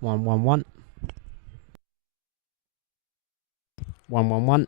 111. 111.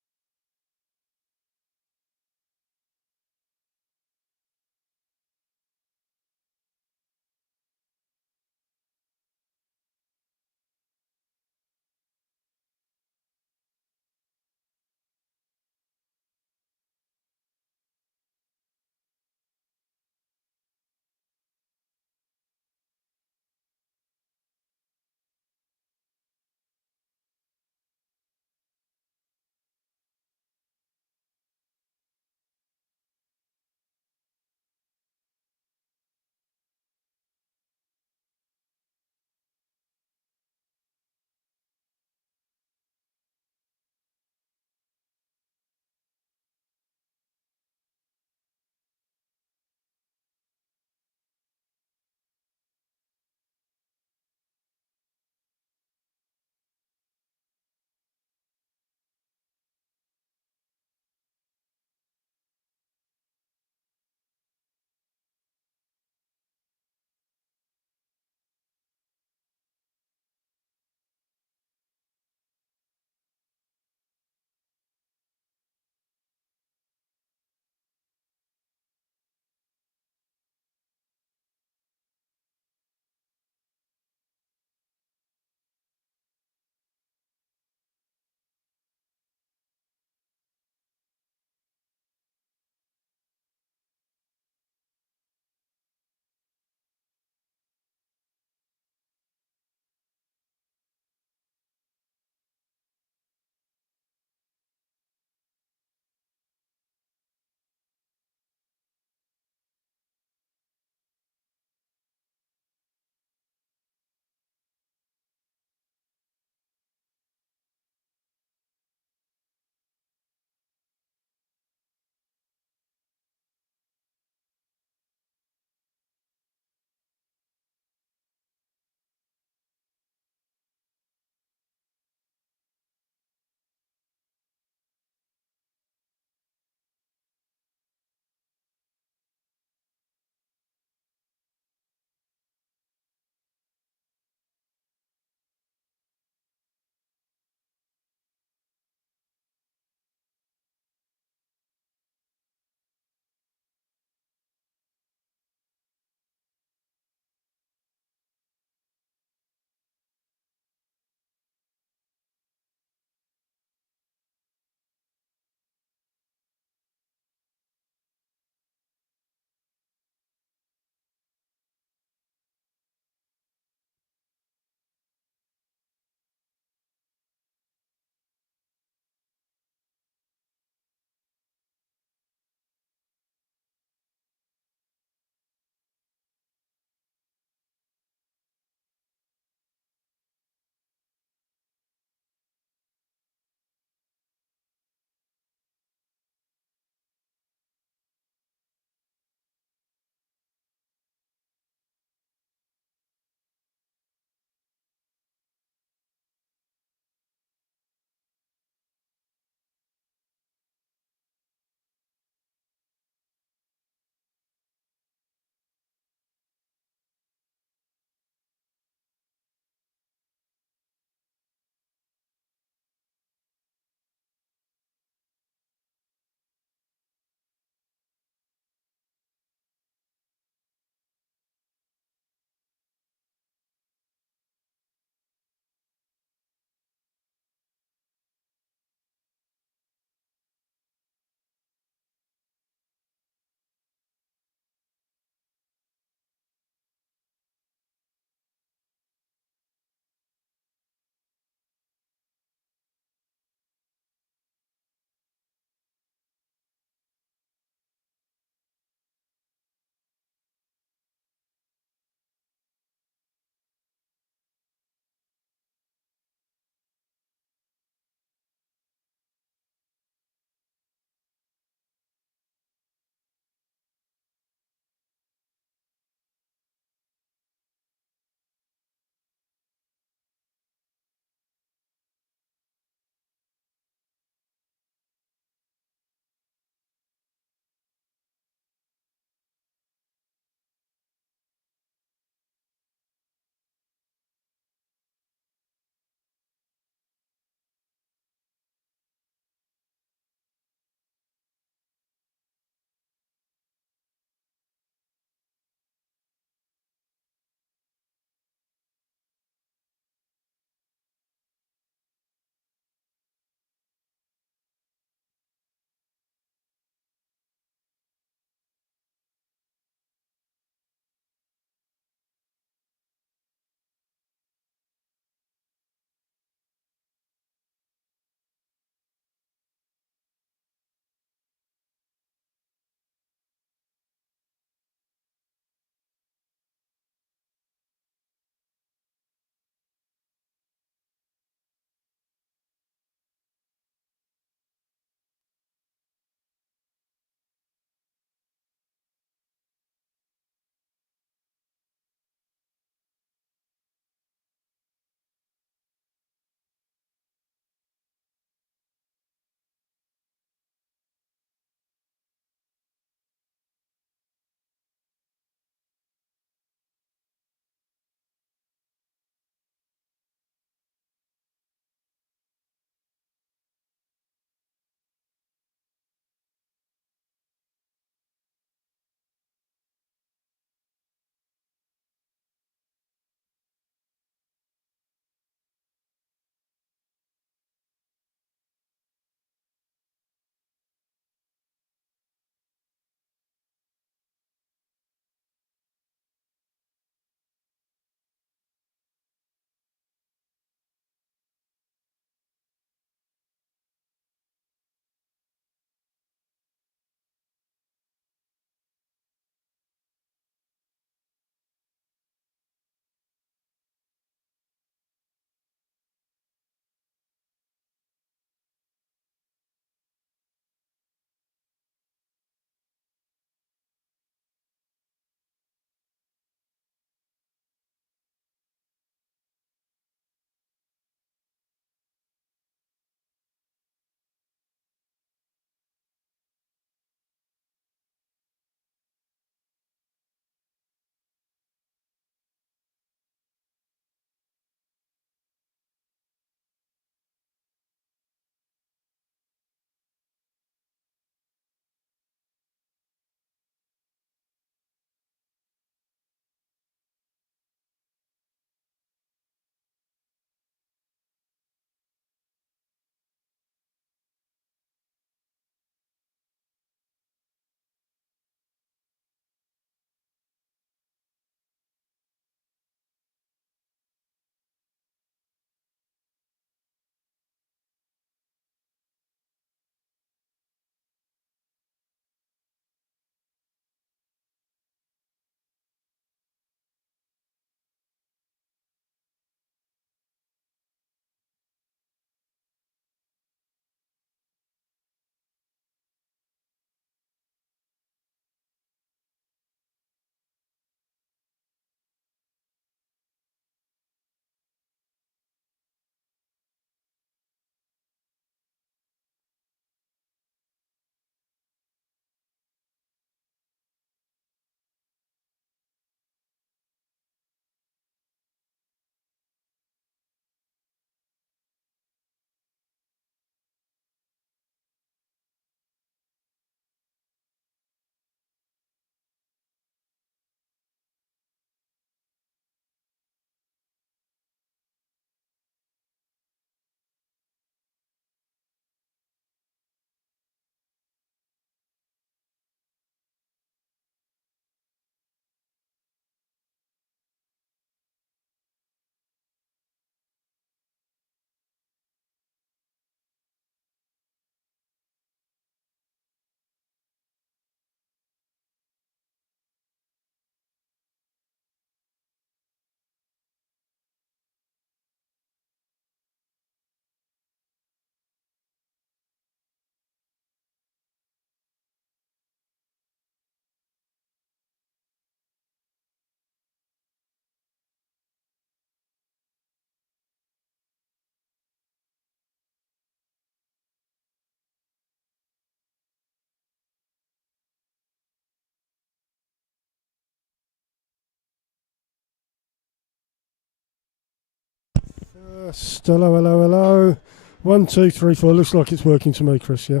Hello, hello, hello. 1, 2, 3, 4. Looks like it's working to me, Chris. Yeah.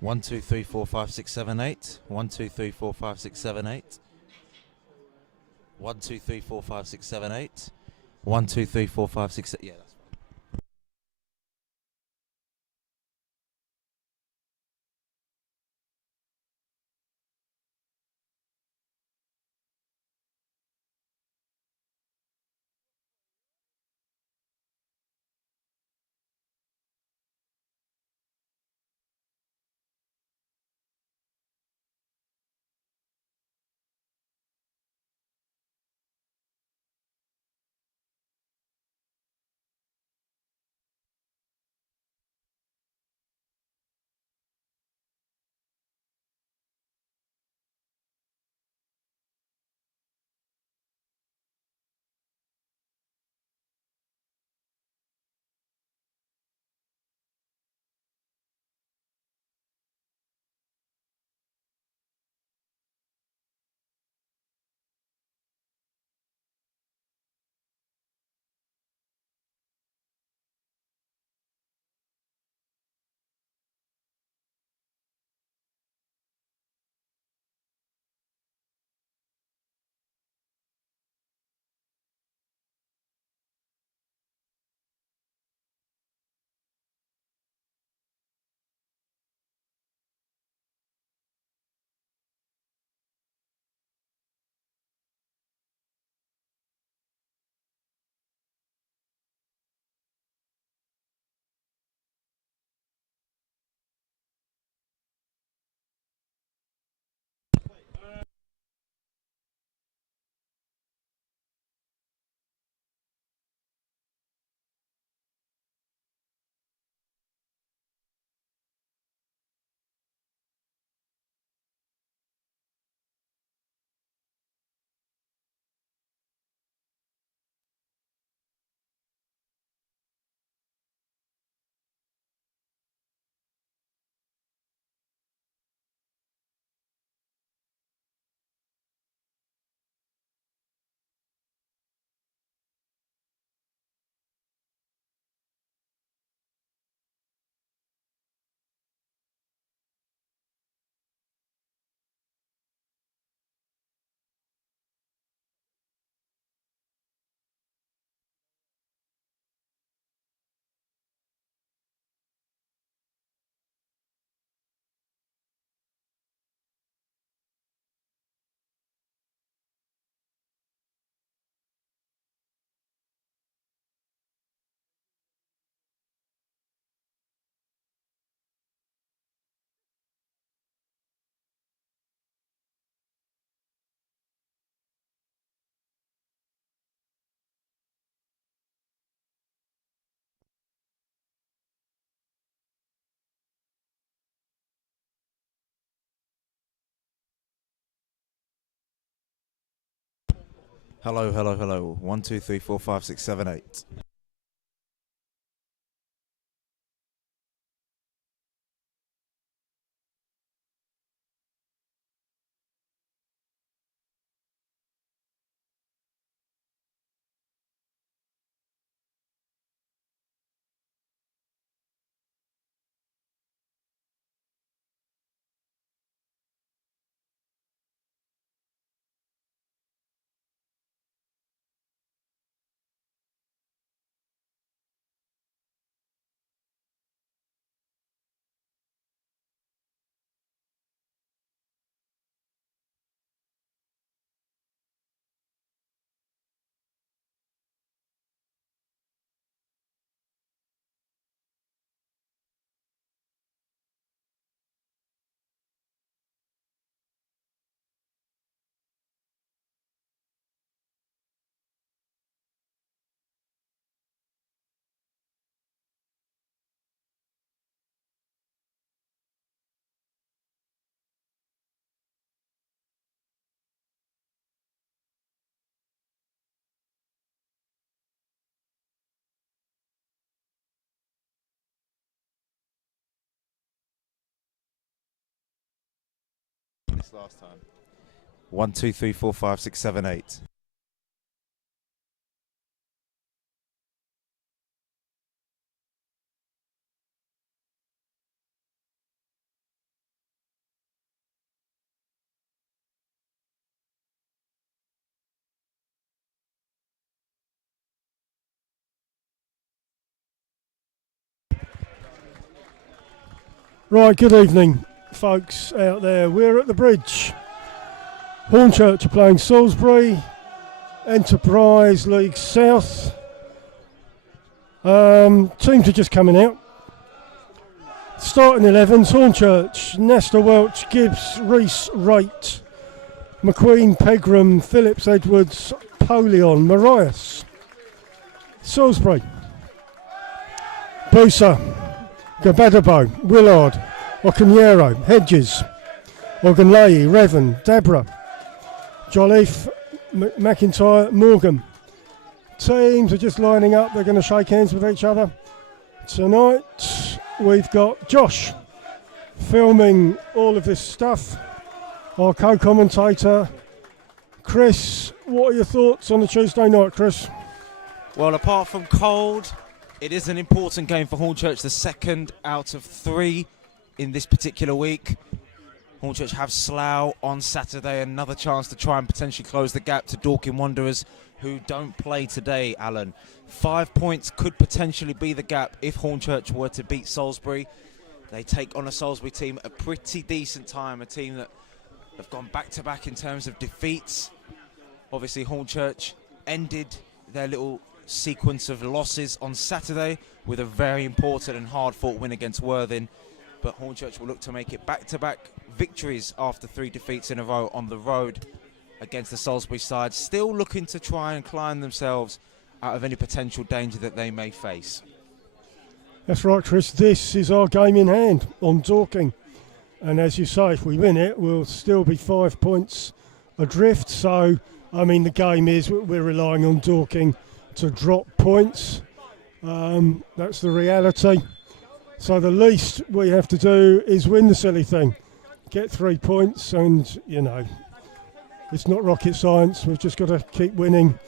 1, 2, 3, 4, 5, 6, 7, 8. 1, 2, 3, 4, 5, 6, 7, 8. 1, 2, 3, 4, 5, 6, 7, 8. 1, 2, 3, 4, 5, 6, 7. Yeah, that's hello, hello, hello. 1, 2, 3, 4, 5, 6, 7, 8. This last time. 1, 2, 3, 4, 5, 6, 7, 8. Right, good evening, folks out there. We're at the bridge. Hornchurch are playing Salisbury, Enterprise League South. Teams are just coming out. Starting 11s, Hornchurch, Nestor, Welch, Gibbs, Rees, Rate, McQueen, Pegram, Phillips, Edwards, Polion, Marias. Salisbury, Boosa, Gabadabo, Willard, Oconero, Hedges, Ogunlayi, Revan, Dabra, Jolliffe, McIntyre, Morgan. Teams are just lining up. They're going to shake hands with each other. Tonight we've got Josh filming all of this stuff. Our co-commentator, Chris. What are your thoughts on the Tuesday night, Chris? Well, apart from cold, it is an important game for Hornchurch, the second out of 3 in this particular week. Hornchurch have Slough on Saturday, another chance to try and potentially close the gap to Dorking Wanderers, who don't play today, Alan. 5 points could potentially be the gap if Hornchurch were to beat Salisbury. They take on a Salisbury team at a pretty decent time, a team that have gone back-to-back in terms of defeats. Obviously, Hornchurch ended their little sequence of losses on Saturday with a very important and hard-fought win against Worthing. But Hornchurch will look to make it back-to-back victories after 3 defeats in a row on the road against the Salisbury side, still looking to try and climb themselves out of any potential danger that they may face. That's right, Chris. This is our game in hand on Dorking. And as you say, if we win it, we'll still be 5 points adrift. So, I mean, the game is we're relying on Dorking to drop points. That's the reality. So the least we have to do is win the silly thing. Get 3 points and, you know, it's not rocket science. We've just got to keep winning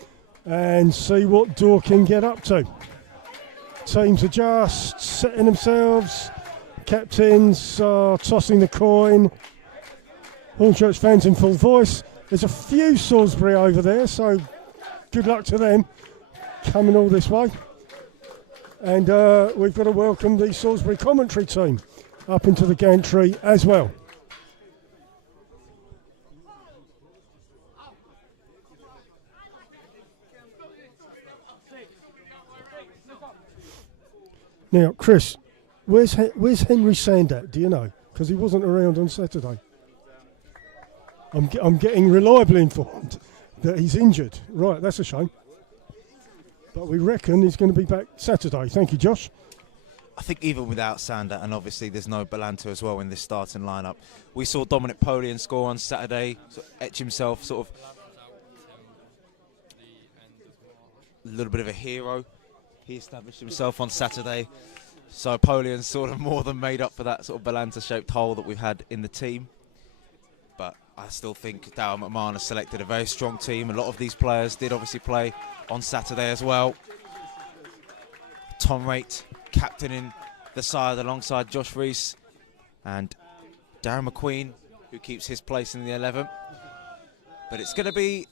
and see what Dorking get up to. Teams are just setting themselves. Captains are tossing the coin. Hornchurch fans in full voice. There's a few Salisbury over there, so good luck to them coming all this way. And we've got to welcome the Salisbury commentary team up into the gantry as well. Now, Chris, where's Henry Sand at? Do you know? Because he wasn't around on Saturday. I'm getting reliably informed that he's injured. Right, that's a shame. But we reckon he's going to be back Saturday. Thank you, Josh. I think even without Sander, and obviously there's no Belanto as well in this starting lineup, we saw Dominic Polion score on Saturday, sort of etch himself sort of a little bit of a hero. He established himself on Saturday, so Polion's sort of more than made up for that sort of Belanto-shaped hole that we've had in the team. But I still think Darryl McMahon has selected a very strong team. A lot of these players did obviously play on Saturday as well. Tom Raitt captaining the side alongside Josh Rees and Darren McQueen, who keeps his place in the 11. But it's going to be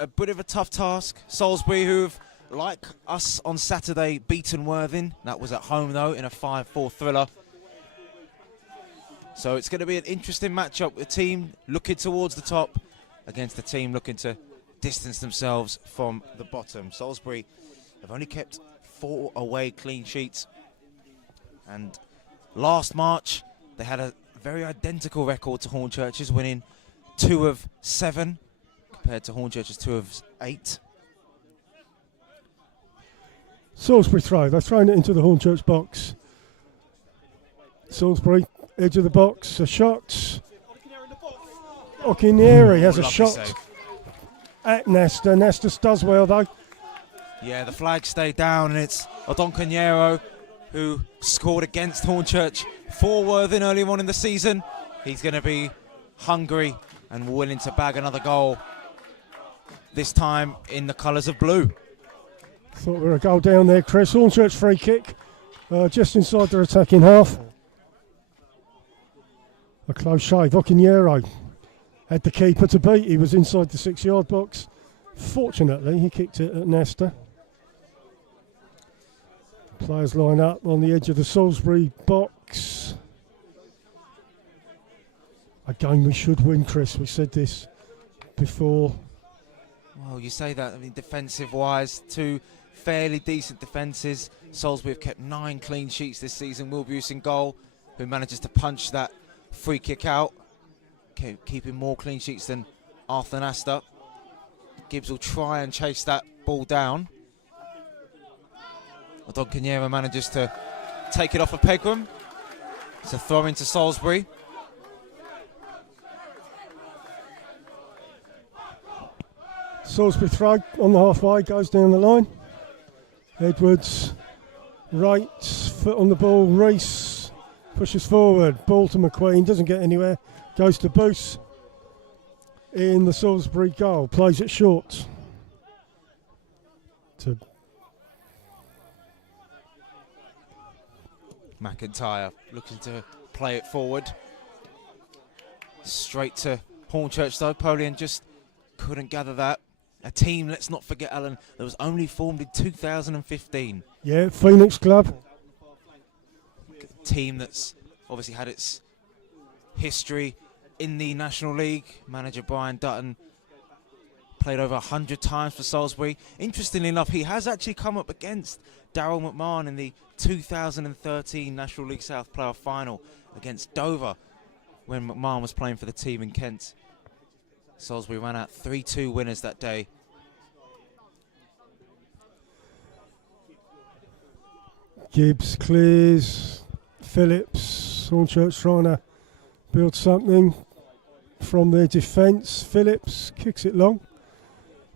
a bit of a tough task. Salisbury, who've, like us on Saturday, beaten Worthing. That was at home, though, in a 5-4 thriller. So it's going to be an interesting matchup. The team looking towards the top against the team looking to distance themselves from the bottom. Salisbury have only kept 4 away clean sheets. And last March, they had a very identical record to Hornchurch's, winning 2 of 7 compared to Hornchurch's 2 of 8. Salisbury throw. They're throwing it into the Hornchurch box. Salisbury, edge of the box, a shot. Okineri has a shot save at Nestor. Nestor does well, though. Yeah, the flag stayed down, and it's Odon Caniero who scored against Hornchurch for Worthing early on in the season. He's going to be hungry and willing to bag another goal, this time in the colours of blue. Thought we were a goal down there, Chris. Hornchurch free kick, just inside their attacking half. A close shave. Okinero had the keeper to beat. He was inside the 6-yard box. Fortunately, he kicked it at Nestor. Players line up on the edge of the Salisbury box. a game we should win, Chris. We said this before. Well, you say that. I mean, defensive-wise, two fairly decent defences. Salisbury have kept 9 clean sheets this season. Will Buse in goal, who manages to punch that free kick out, keeping more clean sheets than Arthur Nasta. Gibbs will try and chase that ball down. Don Caniero manages to take it off of Pegram. It's a throw into Salisbury. Salisbury throw on the halfway, goes down the line. Edwards, right foot on the ball. Reese pushes forward. Ball to McQueen, doesn't get anywhere. Goes to Boos in the Salisbury goal. Plays it short to McIntyre looking to play it forward. Straight to Hornchurch though. Polian just couldn't gather that. A team, let's not forget, Alan, that was only formed in 2015. Yeah, Phoenix Club. A team that's obviously had its history in the National League. Manager Brian Dutton played over 100 times for Salisbury. Interestingly enough, he has actually come up against Daryl McMahon in the 2013 National League South playoff final against Dover when McMahon was playing for the team in Kent. Salisbury ran out 3-2 winners that day. Gibbs clears. Phillips. Hornchurch trying to build something from their defence. Phillips kicks it long.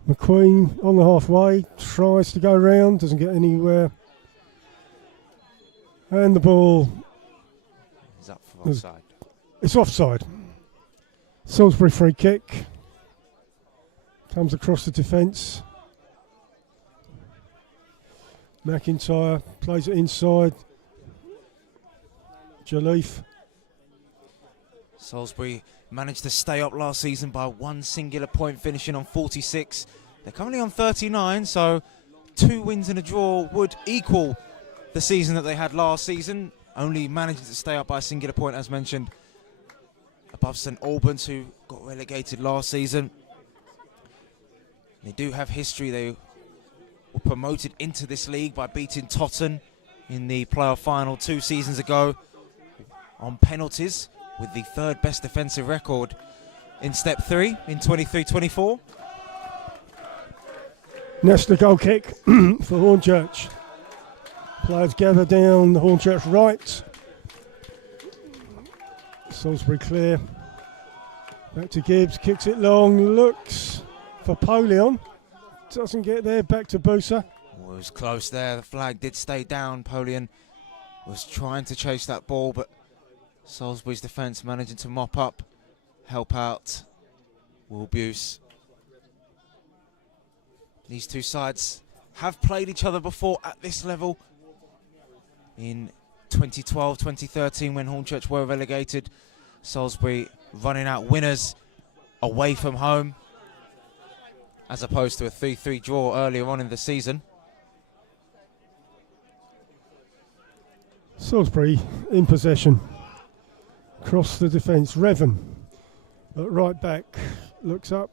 McQueen on the halfway, tries to go round, doesn't get anywhere. And the ball is up for offside. It's offside. Salisbury free kick. Comes across the defence. McIntyre plays it inside. Jalif. Salisbury managed to stay up last season by 1 singular point, finishing on 46. They're currently on 39, so 2 wins and a draw would equal the season that they had last season, only managing to stay up by a singular point, as mentioned, above St Albans, who got relegated last season. They do have history. They were promoted into this league by beating Totten in the playoff final 2 seasons ago on penalties, with the 3rd best defensive record in Step 3 in 23-24. Nesta goal kick for Hornchurch. Players gather down the Hornchurch right. Salisbury clear. Back to Gibbs, kicks it long, looks for Polion. Doesn't get there, back to Booser. Oh, it was close there. The flag did stay down. Polion was trying to chase that ball, but Salisbury's defence managing to mop up, help out Will Buse. These two sides have played each other before at this level. In 2012, 2013, when Hornchurch were relegated, Salisbury running out winners away from home, as opposed to a 3-3 draw earlier on in the season. Salisbury in possession. Across the defence, Revan at right back, looks up,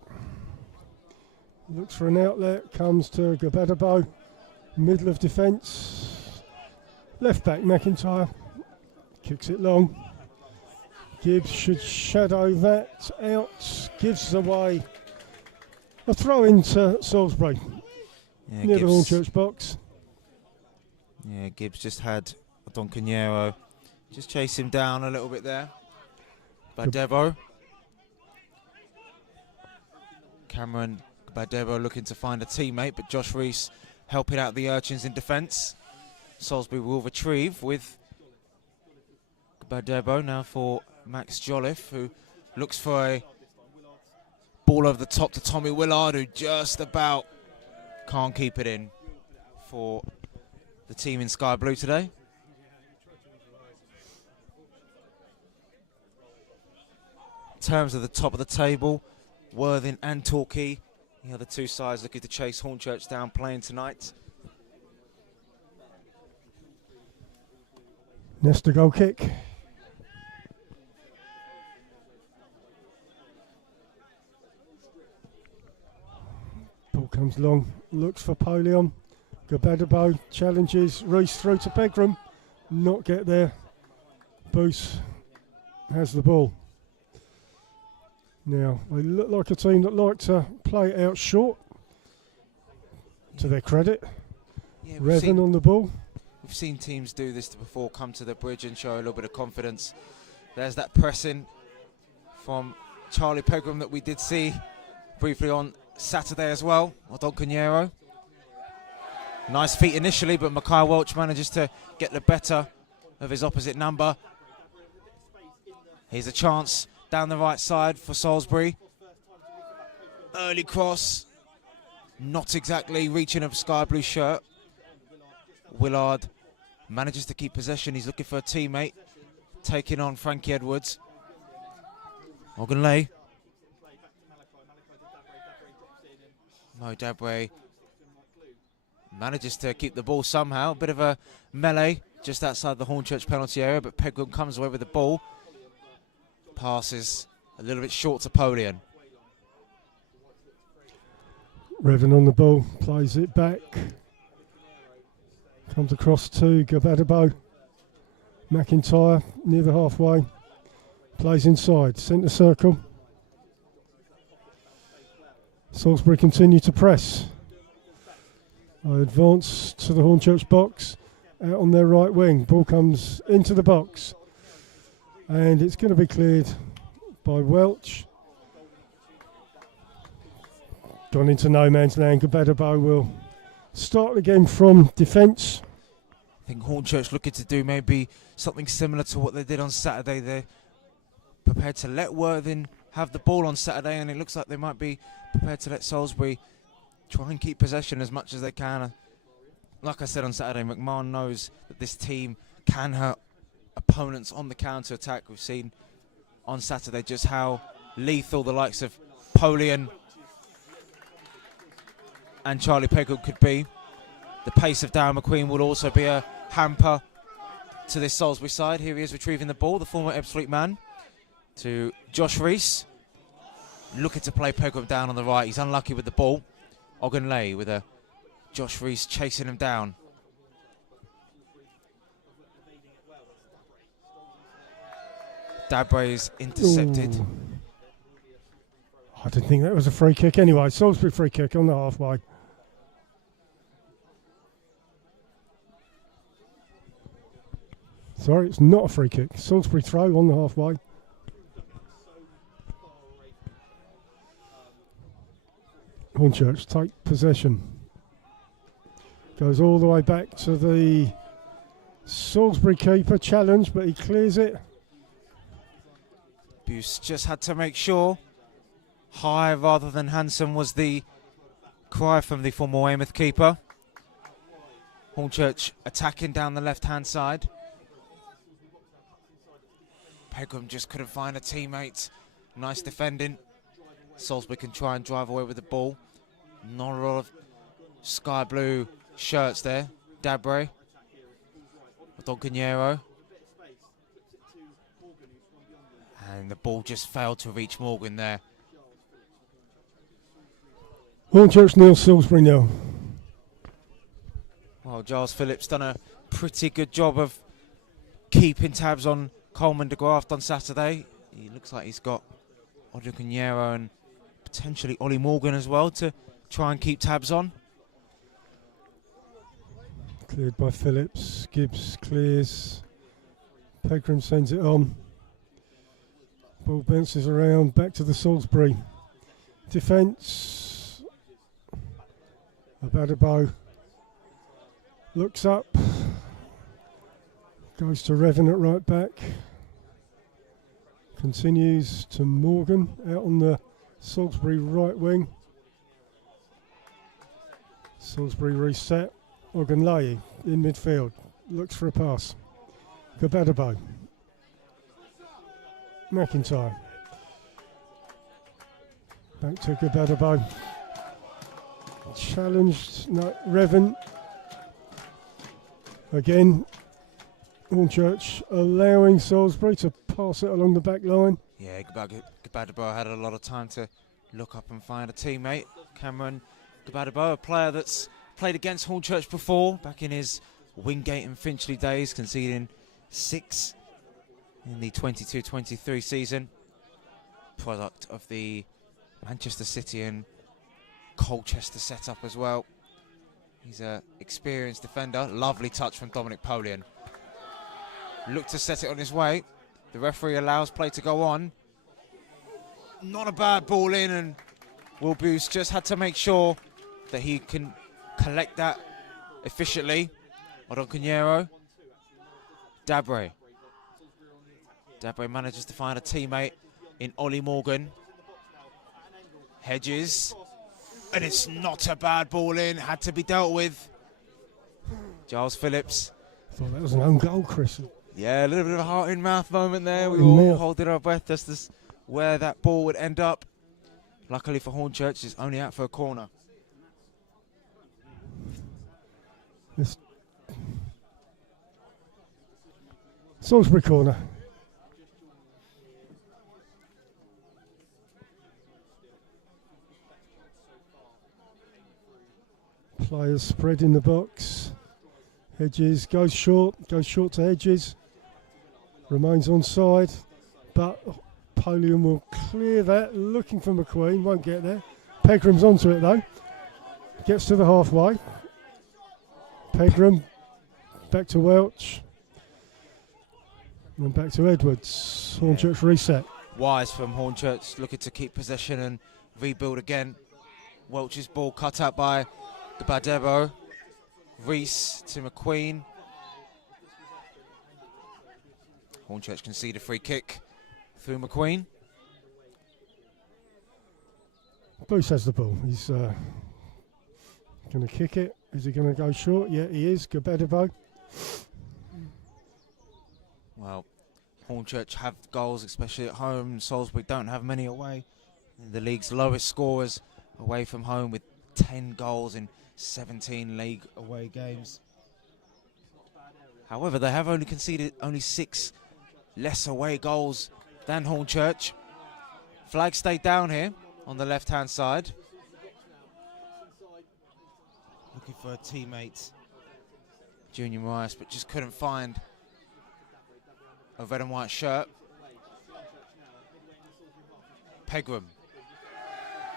looks for an outlet, comes to Gabadabo, middle of defence, left back McIntyre, kicks it long. Gibbs should shadow that out, gives away a throw into Salisbury, near the Hornchurch box. Yeah, Gibbs just had Don Caniero just chase him down a little bit there. Badebo. Cameron Badebo looking to find a teammate, but Josh Reese helping out the Urchins in defence. Salisbury will retrieve with Badebo now for Max Jolliffe, who looks for a ball over the top to Tommy Willard, who just about can't keep it in for the team in Sky Blue today. In terms of the top of the table, Worthing and Torquay, the other two sides looking to chase Hornchurch down playing tonight. Nesta goal kick. Comes long, looks for Polion. Gabadabo challenges Reese through to Pegram. Not get there. Boos has the ball. Now, they look like a team that like to play it out short, to their credit. Yeah, Revan on the ball. We've seen teams do this before, come to the bridge and show a little bit of confidence. There's that pressing from Charlie Pegram that we did see briefly on Saturday as well, or Don Cunero. Nice feet initially, but Mackay Welch manages to get the better of his opposite number. Here's a chance down the right side for Salisbury. Early cross, not exactly reaching a sky blue shirt. Willard manages to keep possession. He's looking for a teammate, taking on Frankie Edwards. Ogunlay. Mo Dabre manages to keep the ball somehow. A bit of a melee just outside the Hornchurch penalty area, but Pegram comes away with the ball. Passes a little bit short to Polion. Revan on the ball, plays it back. Comes across to Gabadabo. McIntyre near the halfway. Plays inside, centre circle. Salisbury continue to press. Advance to the Hornchurch box, out on their right wing. Ball comes into the box. And it's going to be cleared by Welch. Gone into no man's land. Gabadabo will start again from defence. I think Hornchurch looking to do maybe something similar to what they did on Saturday. They're prepared to let Worthing have the ball on Saturday, and it looks like they might be prepared to let Salisbury try and keep possession as much as they can. Like I said on Saturday, McMahon knows that this team can hurt opponents on the counter-attack. We've seen on Saturday just how lethal the likes of Polion and Charlie Pegram could be. The pace of Darren McQueen will also be a hamper to this Salisbury side. Here he is retrieving the ball, the former Ebbsfleet man, to Josh Reese. Looking to play Pegram down on the right. He's unlucky with the ball. Ogunlay with a Josh Reese chasing him down. Dabre is intercepted. Ooh. I didn't think that was a free kick anyway. Salisbury free kick on the halfway. Sorry, it's not a free kick. Salisbury throw on the halfway. Hornchurch take possession. Goes all the way back to the Salisbury keeper. Challenge, but he clears it. Buse just had to make sure. High rather than handsome was the cry from the former Weymouth keeper. Hornchurch attacking down the left-hand side. Pegram just couldn't find a teammate. Nice defending. Salisbury can try and drive away with the ball. Not a lot of sky blue shirts there. Dabre. Don Cunero. And the ball just failed to reach Morgan there. Hornchurch nil, Salisbury nil. Well, Giles Phillips done a pretty good job of keeping tabs on Coleman de Graft on Saturday. He looks like he's got Audrey Cunero and potentially Ollie Morgan as well to try and keep tabs on. Cleared by Phillips. Gibbs clears. Pegram sends it on. Ball bounces around, back to the Salisbury. Defence. Abadabo looks up. Goes to Revan at right back. Continues to Morgan out on the Salisbury right wing. Salisbury reset. Ogunlay in midfield. Looks for a pass. Gabadabo. McIntyre. Back to Gabadabo. Challenged. No, Revan. Again. Hornchurch allowing Salisbury to pass it along the back line. Yeah, Gabadabo had a lot of time to look up and find a teammate. Cameron Gabadabo, a player that's played against Hornchurch before, back in his Wingate and Finchley days, conceding 6 in the 22-23 season. Product of the Manchester City and Colchester setup as well. He's an experienced defender. Lovely touch from Dominic Polian. Looked to set it on his way. The referee allows play to go on. Not a bad ball in, and Will Booth just had to make sure that he can collect that efficiently. Odonconero. Dabre. Dabre manages to find a teammate in Ollie Morgan. Hedges. And it's not a bad ball in, had to be dealt with. Giles Phillips. Thought that was an own goal, Chris. Yeah, a little bit of a heart in mouth moment there. We In were all mouth. holding our breath as to where that ball would end up. Luckily for Hornchurch, it's only out for a corner. This Salisbury corner. Players spread in the box. Hedges goes short to Hedges. Remains onside, but Polian will clear that. Looking for McQueen, won't get there. Pegram's onto it though. Gets to the halfway. Pegram back to Welch. And back to Edwards. Hornchurch reset. Wise from Hornchurch, looking to keep possession and rebuild again. Welch's ball cut out by Gabadebo. Reese to McQueen. Hornchurch concede a free kick through McQueen. Bruce has the ball. He's going to kick it. Is he going to go short? Yeah, he is. Gabadebo. Well, Hornchurch have goals, especially at home. Salisbury don't have many away. The league's lowest scorers away from home with 10 goals in 17 league away games. However, they have only conceded 6 less away goals than Hornchurch. Flag stayed down here on the left-hand side. Looking for a teammate, Junior Rice, but just couldn't find a red and white shirt. Pegram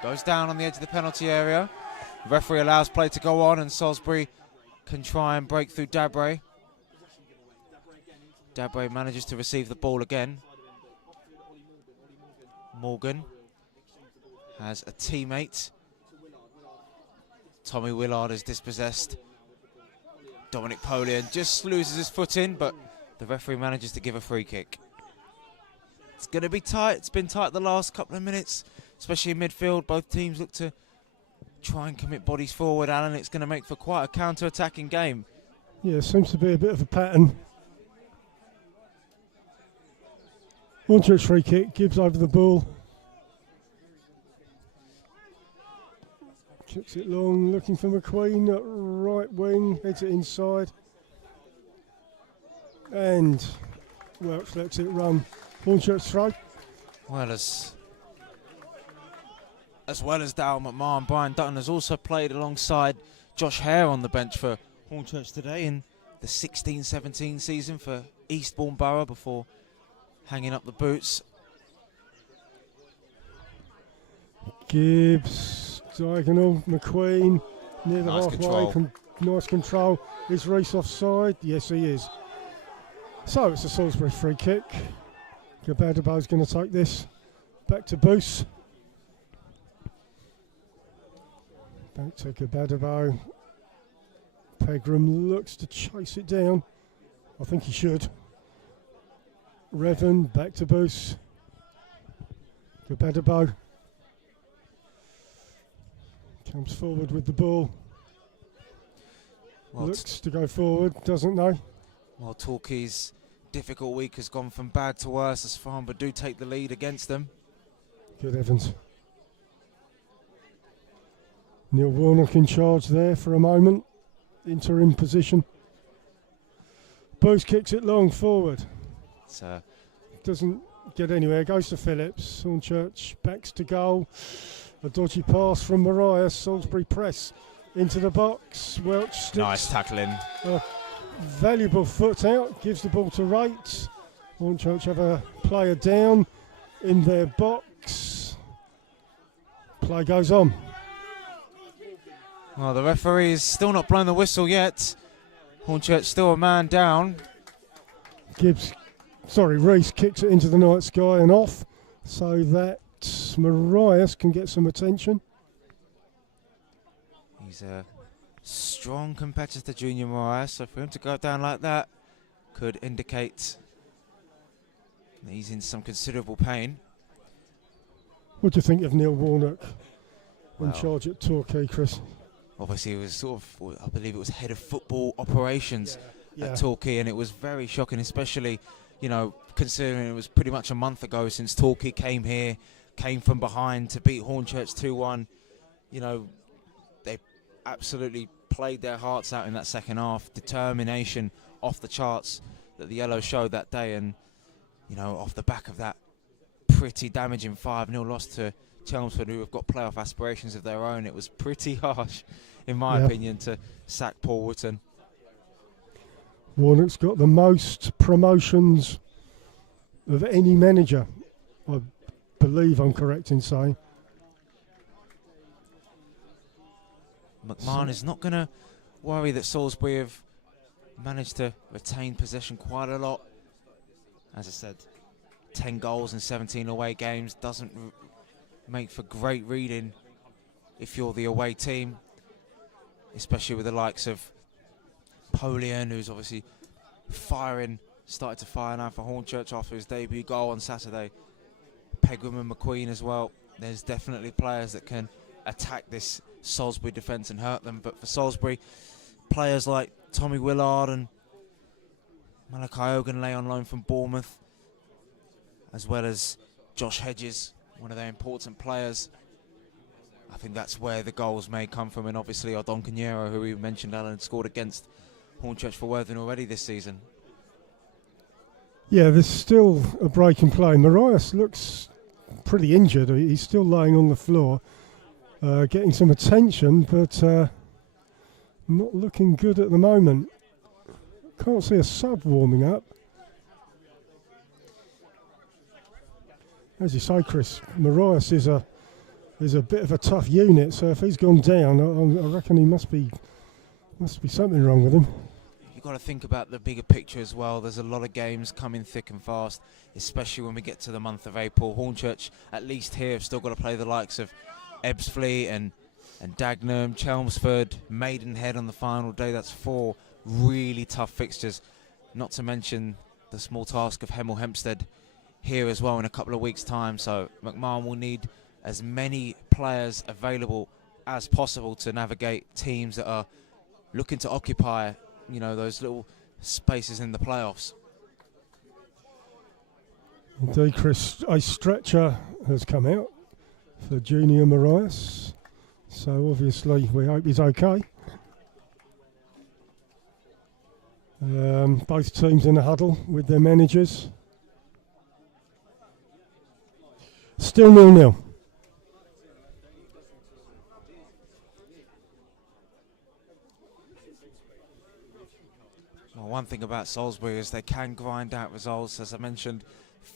goes down on the edge of the penalty area. The referee allows play to go on, and Salisbury can try and break through Dabre. Dabre manages to receive the ball again. Morgan has a teammate. Tommy Willard is dispossessed. Dominic Polian just loses his foot in, but the referee manages to give a free kick. It's going to be tight. It's been tight the last couple of minutes, especially in midfield. Both teams look to try and commit bodies forward, Alan. It's going to make for quite a counter-attacking game. Yeah, seems to be a bit of a pattern. Hornchurch free kick, Gibbs over the ball. Kicks it long, looking for McQueen at right wing, heads it inside. And Welch lets it run. Hornchurch throw. Well, as well as Dale McMahon, Brian Dutton has also played alongside Josh Hare on the bench for Hornchurch today in the 16-17 season for Eastbourne Borough before hanging up the boots. Gibbs, diagonal, McQueen, near the Nice halfway. control. Nice control. Is Reese offside? Yes, he is. So it's a Salisbury free kick. Gabadebo's going to take this. Back to Boos. Back to Gabadebo. Pegram looks to chase it down. I think he should. Revan, back to Boos. Gabadebo comes forward with the ball. Well, Looks to go forward, doesn't know. Well, Torquay's difficult week has gone from bad to worse as Farnborough do take the lead against them. Good Evans. Neil Warnock in charge there for a moment. Interim position. Bose kicks it long forward. Doesn't get anywhere. Goes to Phillips. Hornchurch backs to goal. A dodgy pass from Mariah. Salisbury press into the box. Welch sticks. Nice tackling. Valuable foot out. Gives the ball to Rates. Hornchurch have a player down in their box. Play goes on. Well, the referee is still not blowing the whistle yet. Hornchurch still a man down. Reese kicks it into the night sky and off, so that Mariah can get some attention. He's a strong competitor, Junior Mariah, so for him to go down like that could indicate that he's in some considerable pain. What do you think of Neil Warnock in charge at Torquay, Chris? Obviously, he was I believe it was head of football operations at Torquay, and it was very shocking, especially, considering it was pretty much a month ago since Torquay came from behind to beat Hornchurch 2-1. They absolutely played their hearts out in that second half. Determination off the charts that the Yellows showed that day, and, off the back of that pretty damaging 5-0 loss to Chelmsford, who have got playoff aspirations of their own, it was pretty harsh, in my opinion, to sack Paul Wootton. Warnock's got the most promotions of any manager, I believe I'm correct in saying. McMahon is not going to worry that Salisbury have managed to retain possession quite a lot. As I said, 10 goals in 17 away games doesn't make for great reading if you're the away team, especially with the likes of Polian, who's obviously started to fire now for Hornchurch after his debut goal on Saturday. Pegram and McQueen as well. There's definitely players that can attack this Salisbury defence and hurt them, but for Salisbury, players like Tommy Willard and Malachi Ogunlay on loan from Bournemouth, as well as Josh Hedges, one of their important players. I think that's where the goals may come from, and obviously Odon Canero, who we mentioned, Alan, scored against Hornchurch for Worthing already this season. Yeah, there's still a break in play. Mariah looks pretty injured. He's still laying on the floor, getting some attention, but not looking good at the moment. Can't see a sub warming up. As you say, Chris, Mariah is a bit of a tough unit, so if he's gone down, I reckon he must be something wrong with him. You've got to think about the bigger picture as well. There's a lot of games coming thick and fast, especially when we get to the month of April. Hornchurch, at least here, have still got to play the likes of Ebbsfleet and Dagenham, Chelmsford, Maidenhead on the final day. That's 4 really tough fixtures, not to mention the small task of Hemel Hempstead here as well in a couple of weeks' time. So McMahon will need as many players available as possible to navigate teams that are looking to occupy, those little spaces in the playoffs. Indeed, Chris, a stretcher has come out for Junior Mariah, so obviously we hope he's okay. Both teams in a huddle with their managers. Still 0-0. Well, one thing about Salisbury is they can grind out results. As I mentioned,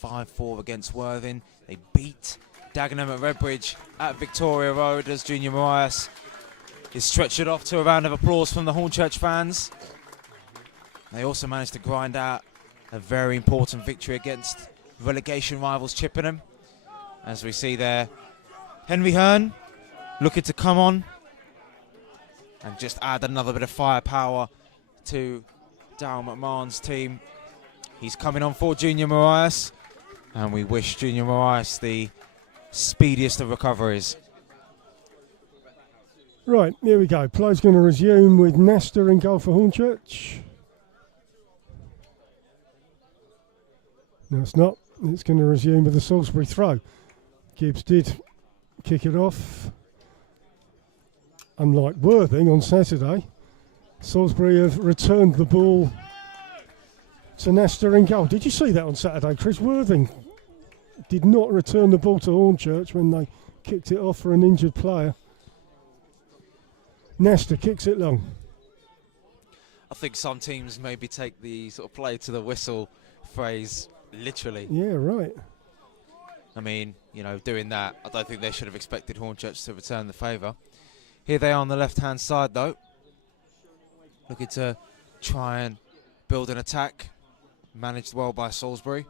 5-4 against Worthing. They beat Dagenham at Redbridge at Victoria Road as Junior Mariah is stretched off to a round of applause from the Hornchurch fans. They also managed to grind out a very important victory against relegation rivals Chippenham. As we see there, Henry Hearn looking to come on and just add another bit of firepower to Darryl McMahon's team. He's coming on for Junior Mariah, and we wish Junior Mariah the speediest of recoveries. Right, here we go. Play's going to resume with Nestor in goal for Hornchurch. No, it's not. It's going to resume with the Salisbury throw. Gibbs did kick it off. Unlike Worthing on Saturday, Salisbury have returned the ball to Nestor in goal. Did you see that on Saturday, Chris? Worthing did not return the ball to Hornchurch when they kicked it off for an injured player. Nesta kicks it long. I think some teams maybe take the sort of play to the whistle phrase literally. Yeah, right. I mean, you know, doing that, I don't think they should have expected Hornchurch to return the favour. Here they are on the left-hand side, though. Looking to try and build an attack. Managed well by Salisbury.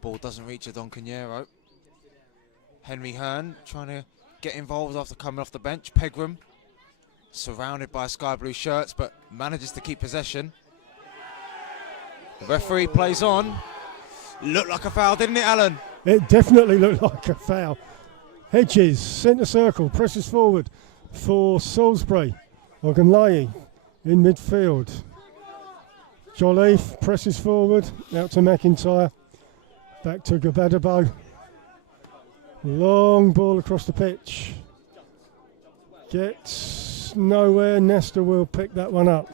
Ball doesn't reach Adoncanero. Henry Hearn trying to get involved after coming off the bench. Pegram surrounded by sky blue shirts, but manages to keep possession. The referee plays on. Looked like a foul, didn't it, Alan? It definitely looked like a foul. Hedges, centre circle, presses forward for Salisbury. Ogunlayi in midfield. Jolliffe presses forward, out to McIntyre. Back to Gabadabo. Long ball across the pitch. Gets nowhere. Nesta will pick that one up.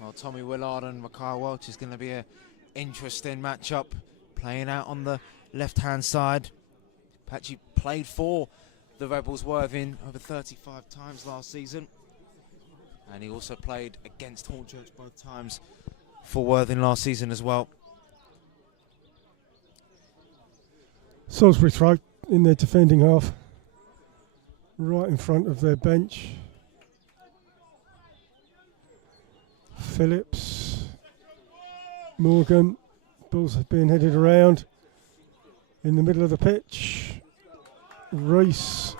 Well, Tommy Willard and Mackay Welch is going to be an interesting matchup. Playing out on the left-hand side. Actually played for the Rebels Worthing over 35 times last season. And he also played against Hornchurch both times for Worthing last season as well. Salisbury throw in their defending half. Right in front of their bench. Phillips. Morgan. Balls have been headed around. In the middle of the pitch. Reese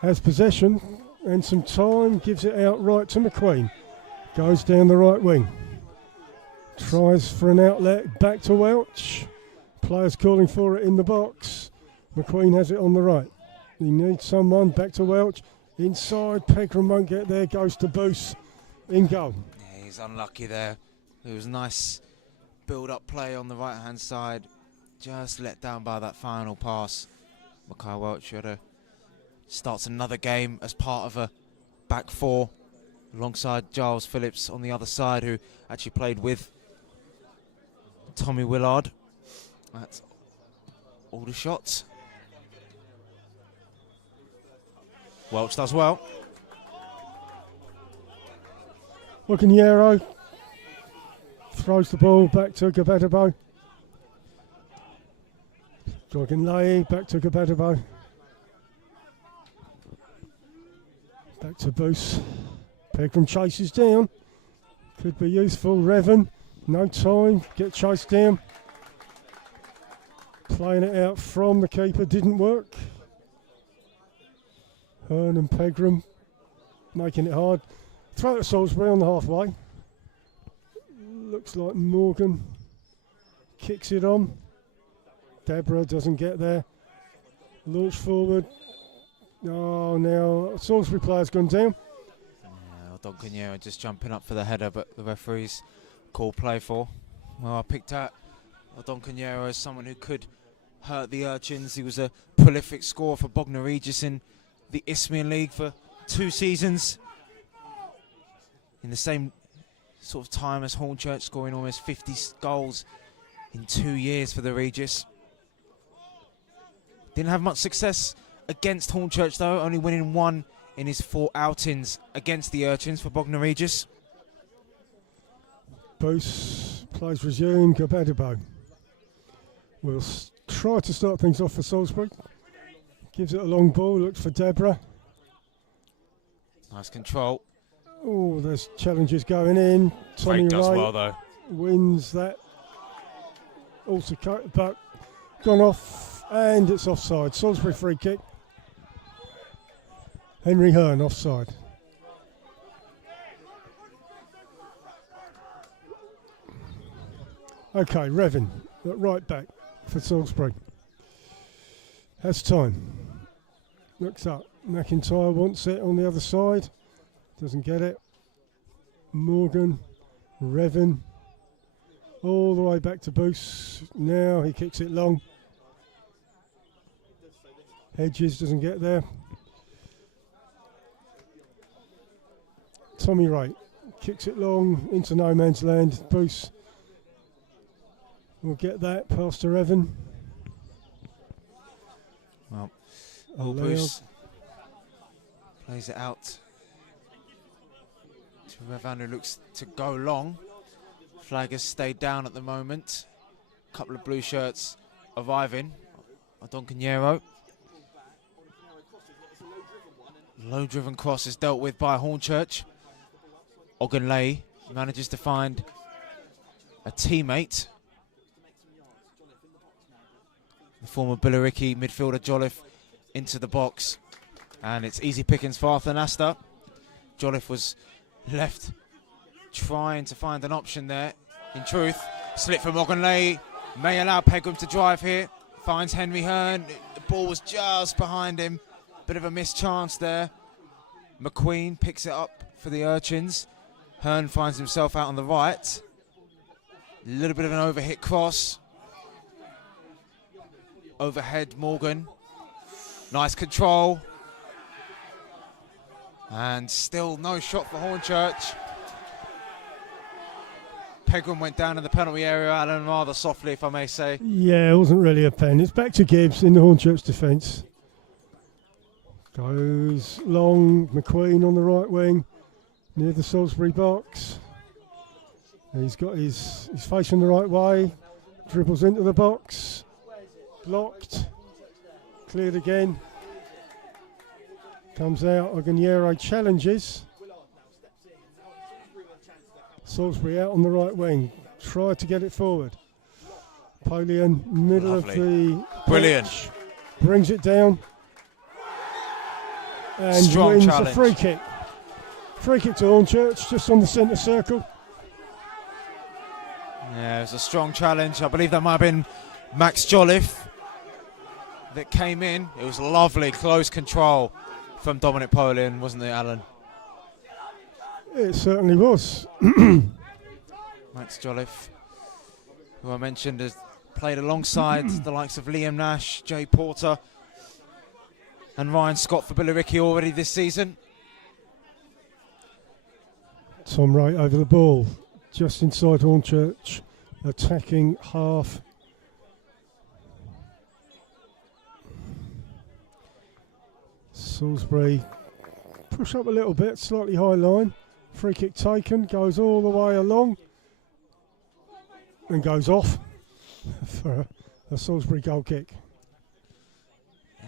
has possession and some time, gives it out right to McQueen. Goes down the right wing. Tries for an outlet, back to Welch. Players calling for it in the box. McQueen has it on the right. He needs someone, back to Welch. Inside, Pegram won't get there, goes to Boos in goal. Yeah, he's unlucky there. It was nice build-up play on the right-hand side. Just let down by that final pass. Mackay Welch starts another game as part of a back four alongside Giles Phillips on the other side, who actually played with Tommy Willard. That's all the shots. Welch does well. Ogunlayi throws the ball back to Gabadabo. Ogunlayi back to Gabadabo. Back to Boos. Pegram chases down. Could be useful. Revan, no time. Get chased down. Playing it out from the keeper, didn't work. Hearn and Pegram making it hard. Throw it to Salisbury on the halfway. Looks like Morgan kicks it on. Deborah doesn't get there. Launch forward. Oh, now Salisbury player's gone down. Doncanero just jumping up for the header, but the referee's called play for. Well, I picked out Doncanero as someone who could hurt the Urchins. He was a prolific scorer for Bognor Regis in the Isthmian League for 2 seasons. In the same sort of time as Hornchurch, scoring almost 50 goals in 2 years for the Regis. Didn't have much success against Hornchurch though, only winning 1 in his 4 outings against the Urchins for Bognor Regis. Boos plays resume. Gabadabo will try to start things off for Salisbury. Gives it a long ball, looks for Deborah. Nice control. Oh, there's challenges going in. Tommy does Wright well though. wins that. Also, but gone off and it's offside. Salisbury free kick. Henry Hearn offside. Okay, Revan at right back for Salisbury. Has time. Looks up. McIntyre wants it on the other side. Doesn't get it. Morgan, Revan, all the way back to Boos. Now he kicks it long. Hedges doesn't get there. Tommy Wright kicks it long into no man's land. Boos will get that past to Evan. Bruce plays it out to Revan, who looks to go long. Flag has stayed down at the moment. Couple of blue shirts arriving. Odonkanyero. Low driven cross is dealt with by Hornchurch. Ogunlei manages to find a teammate. The former Billericay midfielder Jolliffe into the box. And it's easy pickings for Arthur Nasta. Jolliffe was left trying to find an option there. In truth, slip from Ogunlei. May allow Pegram to drive here. Finds Henry Hearn. The ball was just behind him. Bit of a missed chance there. McQueen picks it up for the Urchins. Hearn finds himself out on the right. A little bit of an overhit cross. Overhead Morgan. Nice control. And still no shot for Hornchurch. Pegram went down in the penalty area, Alan, rather softly, if I may say. Yeah, it wasn't really a pen. It's back to Gibbs in the Hornchurch defence. Goes long, McQueen on the right wing, near the Salisbury box. He's got he's facing the right way, dribbles into the box, blocked, cleared again. Comes out, Ogunlei challenges. Salisbury out on the right wing, tried to get it forward. Polian, middle Lovely. of the Brilliant. pitch, brings it down and Strong wins challenge. a free kick. Free kick to Hornchurch, just on the centre circle. Yeah, it was a strong challenge. I believe that might have been Max Jolliffe that came in. It was lovely, close control from Dominic Polian, wasn't it, Alan? It certainly was. Max Jolliffe, who I mentioned has played alongside the likes of Liam Nash, Jay Porter and Ryan Scott for Billericay already this season. Tom Wright over the ball, just inside Hornchurch, attacking half. Salisbury push up a little bit, slightly high line. Free kick taken, goes all the way along and goes off for a Salisbury goal kick.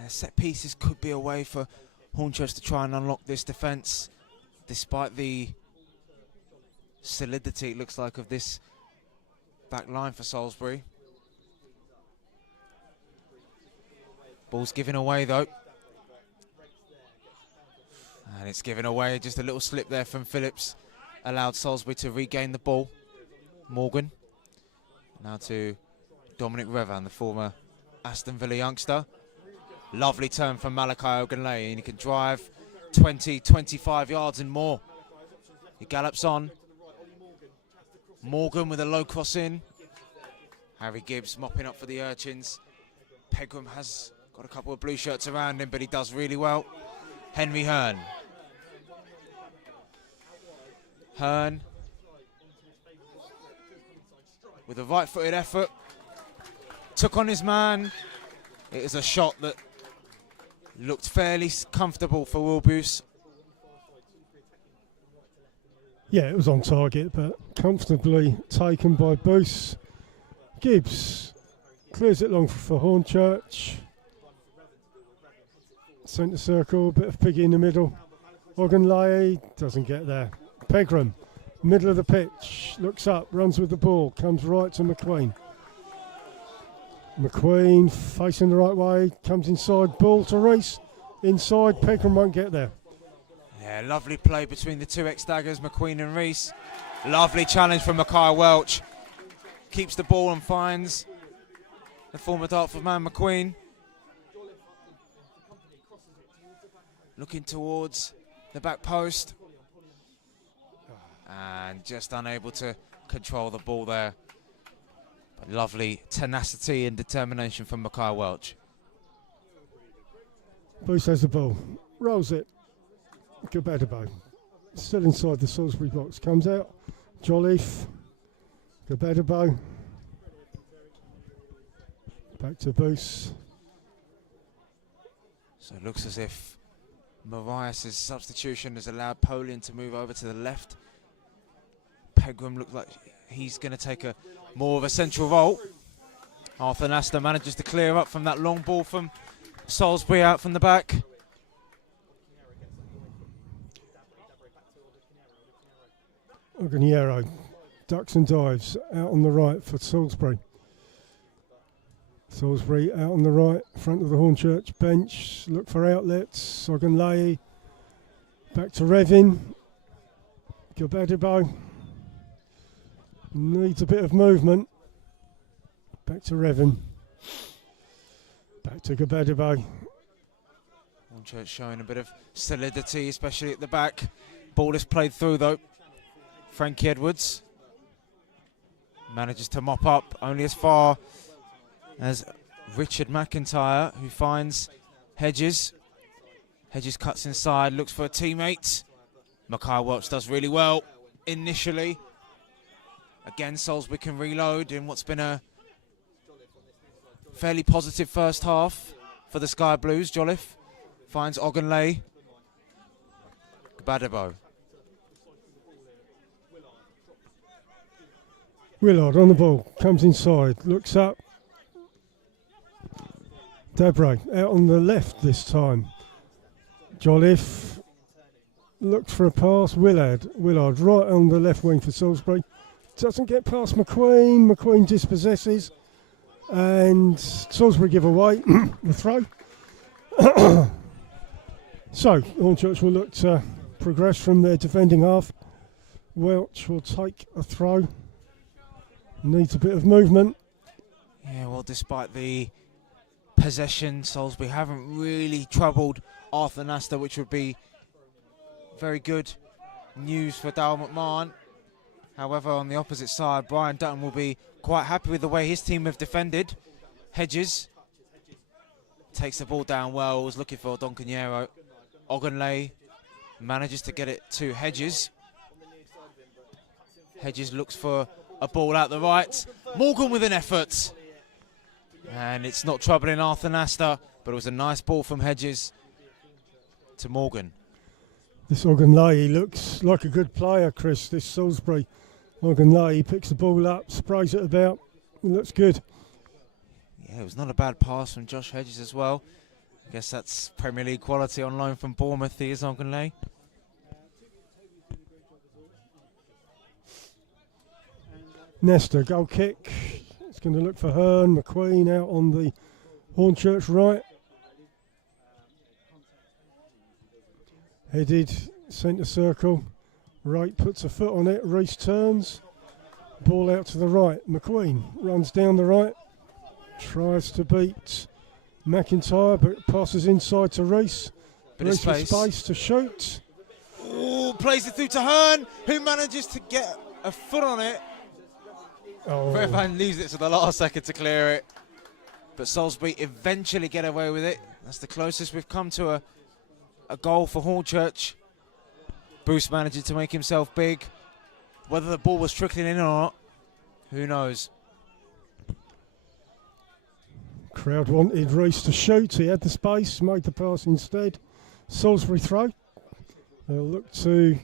Set pieces could be a way for Hornchurch to try and unlock this defence, despite the solidity, it looks like, of this back line for Salisbury. Ball's given away though. And it's given away, just a little slip there from Phillips. Allowed Salisbury to regain the ball. Morgan. Now to Dominic Revan, the former Aston Villa youngster. Lovely turn from Malachi Ogunlei, and he can drive 20, 25 yards and more. He gallops on. Morgan with a low cross in. Harry Gibbs mopping up for the Urchins. Pegram has got a couple of blue shirts around him, but he does really well. Henry Hearn. Hearn with a right-footed effort. Took on his man. It is a shot that looked fairly comfortable for Will Boos. Yeah, it was on target, but comfortably taken by Boos. Gibbs clears it long for Hornchurch. Centre circle, bit of piggy in the middle. Ogunlei doesn't get there. Pegram, middle of the pitch, looks up, runs with the ball, comes right to McQueen. McQueen facing the right way, comes inside, ball to Reese. Inside, Pegram won't get there. Yeah, lovely play between the two ex-daggers, McQueen and Reese. Lovely challenge from Mackay Welch. Keeps the ball and finds the former Dartford man, McQueen. Looking towards the back post. And just unable to control the ball there. But lovely tenacity and determination from Mackay Welch. Boos has the ball, rolls it. Gabadabo, still inside the Salisbury box, comes out. Jolliffe, Gabadabo. Back to Boos. So it looks as if Marias' substitution has allowed Polian to move over to the left. Pegram looks like he's going to take a more of a central role. Arthur Nasta manages to clear up from that long ball from Salisbury out from the back. Ogoniero ducks and dives out on the right for Salisbury. Salisbury out on the right, front of the Hornchurch bench. Look for outlets. Ogunlayi back to Revin. Gabadibo needs a bit of movement. Back to Revin. Back to Gabadibo. Hornchurch showing a bit of solidity, especially at the back. Ball is played through though. Frankie Edwards manages to mop up only as far as Richard McIntyre, who finds Hedges. Hedges cuts inside, looks for a teammate. Mackay Welch does really well initially. Again, Salisbury can reload in what's been a fairly positive first half for the Sky Blues. Jolliffe finds Ogunlayi. Gbadebo. Willard on the ball, comes inside, looks up. Debray out on the left this time. Jolliffe looks for a pass. Willard right on the left wing for Salisbury. Doesn't get past McQueen. McQueen dispossesses. And Salisbury give away the throw. So, Hornchurch will look to progress from their defending half. Welch will take a throw. Needs a bit of movement. Yeah, well, despite the possession, Salisbury haven't really troubled Arthur Nasta, which would be very good news for Dale McMahon. However, on the opposite side, Brian Dutton will be quite happy with the way his team have defended. Hedges takes the ball down well, was looking for Doncanero. Ogunlayi manages to get it to Hedges. Hedges looks for a ball out the right. Morgan with an effort. And it's not troubling Arthur Nasta, but it was a nice ball from Hedges to Morgan. This Ogunlayi looks like a good player, Chris. This Salisbury Ogunlayi picks the ball up, sprays it about. It looks good. Yeah, it was not a bad pass from Josh Hedges as well. I guess that's Premier League quality on loan from Bournemouth. He is Ogunlayi. Nesta, goal kick. It's going to look for Hearn. McQueen out on the Hornchurch right. Headed, centre circle. Wright puts a foot on it. Reese turns. Ball out to the right. McQueen runs down the right. Tries to beat McIntyre, but passes inside to Reese. Reese with space to shoot. Ooh, plays it through to Hearn, who manages to get a foot on it. Oh. Revan leaves it to the last second to clear it. But Salisbury eventually get away with it. That's the closest we've come to a goal for Hornchurch. Bruce manages to make himself big. Whether the ball was trickling in or not, who knows? Crowd wanted Reese to shoot. He had the space, made the pass instead. Salisbury throw. They'll look to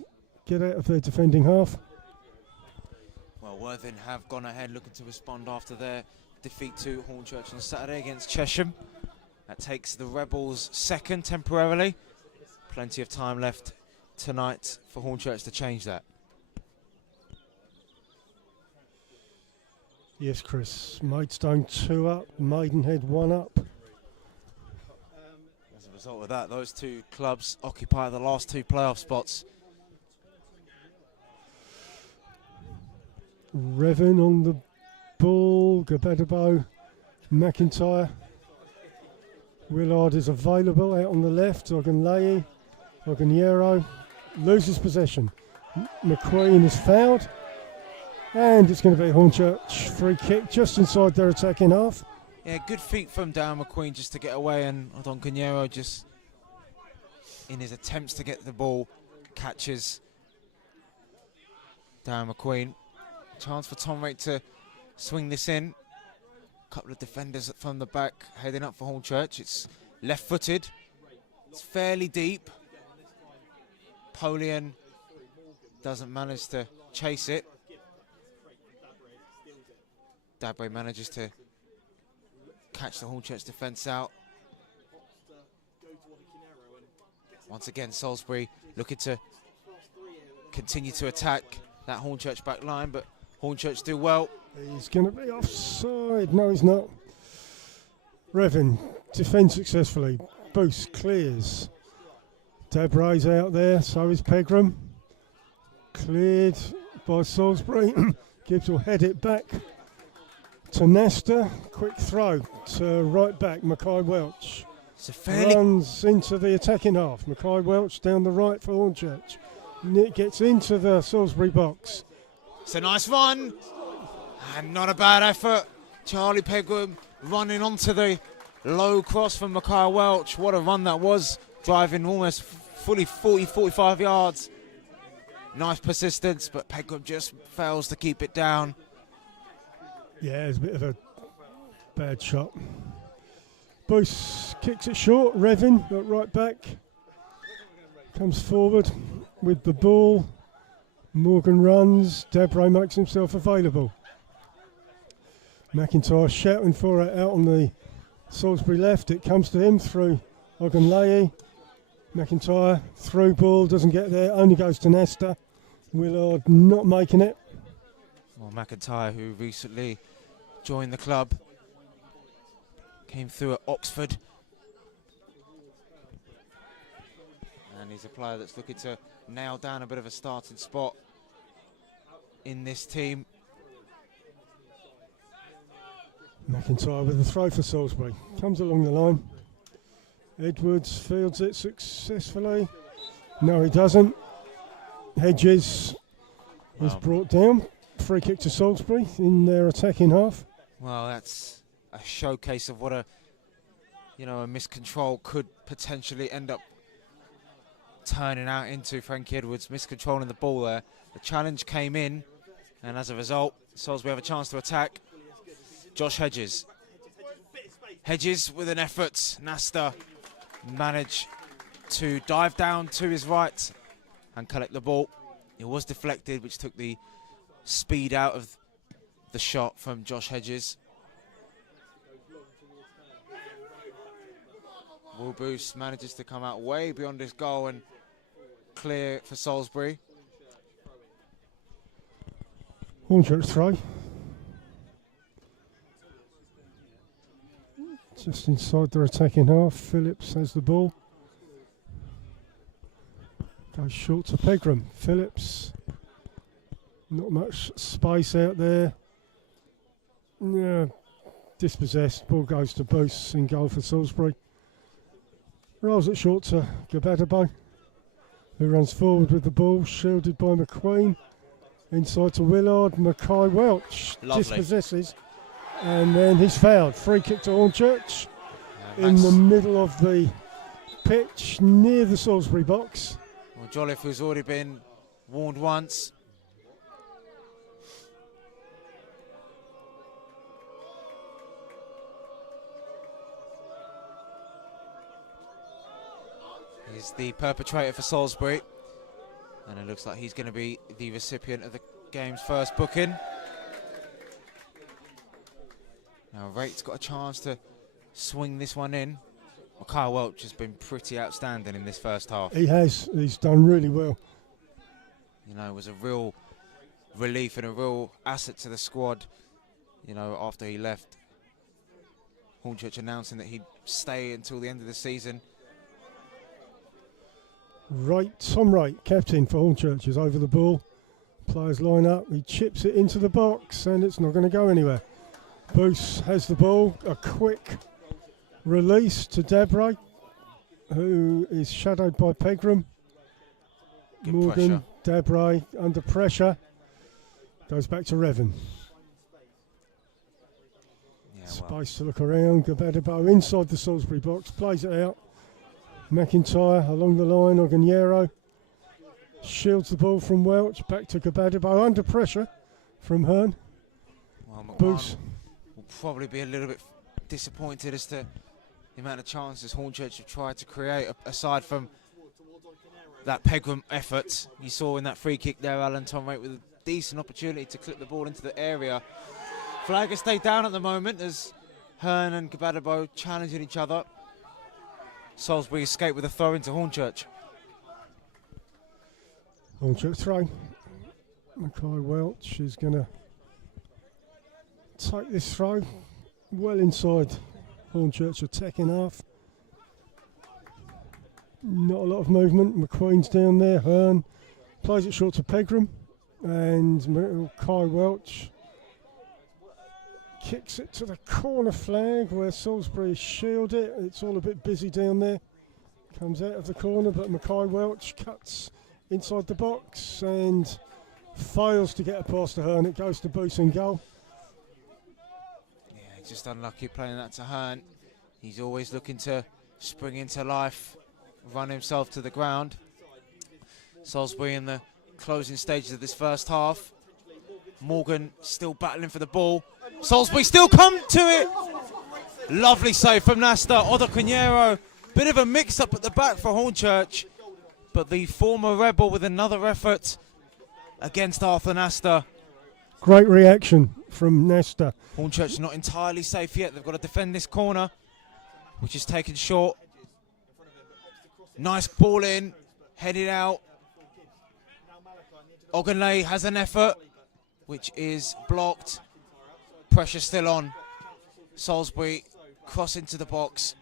get out of their defending half. Well, Worthing have gone ahead looking to respond after their defeat to Hornchurch on Saturday against Chesham. That takes the Rebels second temporarily. Plenty of time left tonight for Hornchurch to change that. Yes, Chris. Maidstone 2 up, Maidenhead 1 up. As a result of that, those two clubs occupy the last two playoff spots. Revin on the ball, Gabadabo, McIntyre. Willard is available out on the left. Ogunlayi, Ogunlayi loses possession. McQueen is fouled. And it's going to be a Hornchurch free kick just inside their attacking half. Yeah, good feet from Darren McQueen just to get away, and Doncanero just in his attempts to get the ball catches Darren McQueen. Chance for Tom Rake to swing this in. A couple of defenders from the back heading up for Hornchurch. It's left-footed. It's fairly deep. Polian doesn't manage to chase it. Dabray manages to catch the Hornchurch defence out. Once again, Salisbury looking to continue to attack that Hornchurch back line, but Hornchurch do well. He's going to be offside. No, he's not. Revan defends successfully. Boost clears. Dabray's out there, so is Pegram. Cleared by Salisbury. Gibbs will head it back to Nesta. Quick throw to right back, Mackay Welch. Runs into the attacking half. Mackay Welch down the right for Hornchurch. Nick gets into the Salisbury box. It's a nice run, and not a bad effort. Charlie Pegram running onto the low cross from Mackay Welch. What a run that was, driving almost fully 45 yards. Nice persistence, but Pegram just fails to keep it down. Yeah, it's a bit of a bad shot. Booth kicks it short. Revin at right back comes forward with the ball. Morgan runs. Dabray makes himself available. McIntyre shouting for it out on the Salisbury left. It comes to him through Ogunlaye. McIntyre through ball, doesn't get there, only goes to Nesta. Willard not making it. Well, McIntyre, who recently joined the club, came through at Oxford. And he's a player that's looking to nail down a bit of a starting spot in this team. McIntyre with a throw for Salisbury. Comes along the line. Edwards fields it successfully. No, he doesn't. Hedges was brought down. Free kick to Salisbury in their attacking half. Well, that's a showcase of what a miscontrol could potentially end up turning out into. Frankie Edwards miscontrolling the ball there. The challenge came in, and as a result, Salisbury have a chance to attack. Josh Hedges. Hedges with an effort. Nasta managed to dive down to his right and collect the ball. It was deflected, which took the speed out of the shot from Josh Hedges. Will Boost manages to come out way beyond his goal and clear for Salisbury. Hornchurch throw. Just inside their attacking half. Phillips has the ball. Goes short to Pegram. Phillips. Not much space out there. Yeah, dispossessed. Ball goes to Boost in goal for Salisbury. Rolls it short to Gabadabo, who runs forward with the ball, shielded by McQueen. Inside to Willard. Mackay Welch dispossesses. And then he's fouled. Free kick to Hornchurch in the middle of the pitch near the Salisbury box. Well, Jolliffe, who's already been warned once. He's the perpetrator for Salisbury. And it looks like he's going to be the recipient of the game's first booking. Now, Rate's got a chance to swing this one in. Mackay Welch has been pretty outstanding in this first half. He has. He's done really well. You know, it was a real relief and a real asset to the squad, you know, after he left. Hornchurch announcing that he'd stay until the end of the season. Tom Wright, captain for Hornchurch, is over the ball. Players line up. He chips it into the box, and it's not going to go anywhere. Booth has the ball. A quick release to Dabray, who is shadowed by Pegram. Good Morgan, pressure. Dabray under pressure. Goes back to Revan. Yeah, Space to look around. Gabadabo inside the Salisbury box. Plays it out. McIntyre along the line. Ogunyero shields the ball from Welch. Back to Gabadabo under pressure from Hearn. Well, Booth will probably be a little bit disappointed as to, the amount of chances Hornchurch have tried to create, aside from that Pegram effort. You saw in that free kick there, Alan Tomrate with a decent opportunity to clip the ball into the area. Flag has stayed down at the moment as Hearn and Gbadebo challenging each other. Salisbury escaped with a throw into Hornchurch. Hornchurch throw. Mackay Welch is going to take this throw well inside Hornchurch attacking half. Not a lot of movement. McQueen's down there. Hearn plays it short to Pegram, and Mackay Welch kicks it to the corner flag where Salisbury shield it. It's all a bit busy down there. Comes out of the corner, but Mackay Welch cuts inside the box and fails to get a pass to Hearn. It goes to Booth in goal. Yeah, just unlucky playing that to Hearn. He's always looking to spring into life, run himself to the ground. Salisbury in the closing stages of this first half. Morgan still battling for the ball. Salisbury still come to it. Lovely save from Nasta. Odoconero. Bit of a mix-up at the back for Hornchurch. But the former Rebel with another effort against Arthur Nasta. Great reaction from Nasta. Hornchurch not entirely safe yet. They've got to defend this corner, which is taken short. Nice ball in. Headed out. Ogunlay has an effort, which is blocked. Pressure still on. Salisbury cross into the box.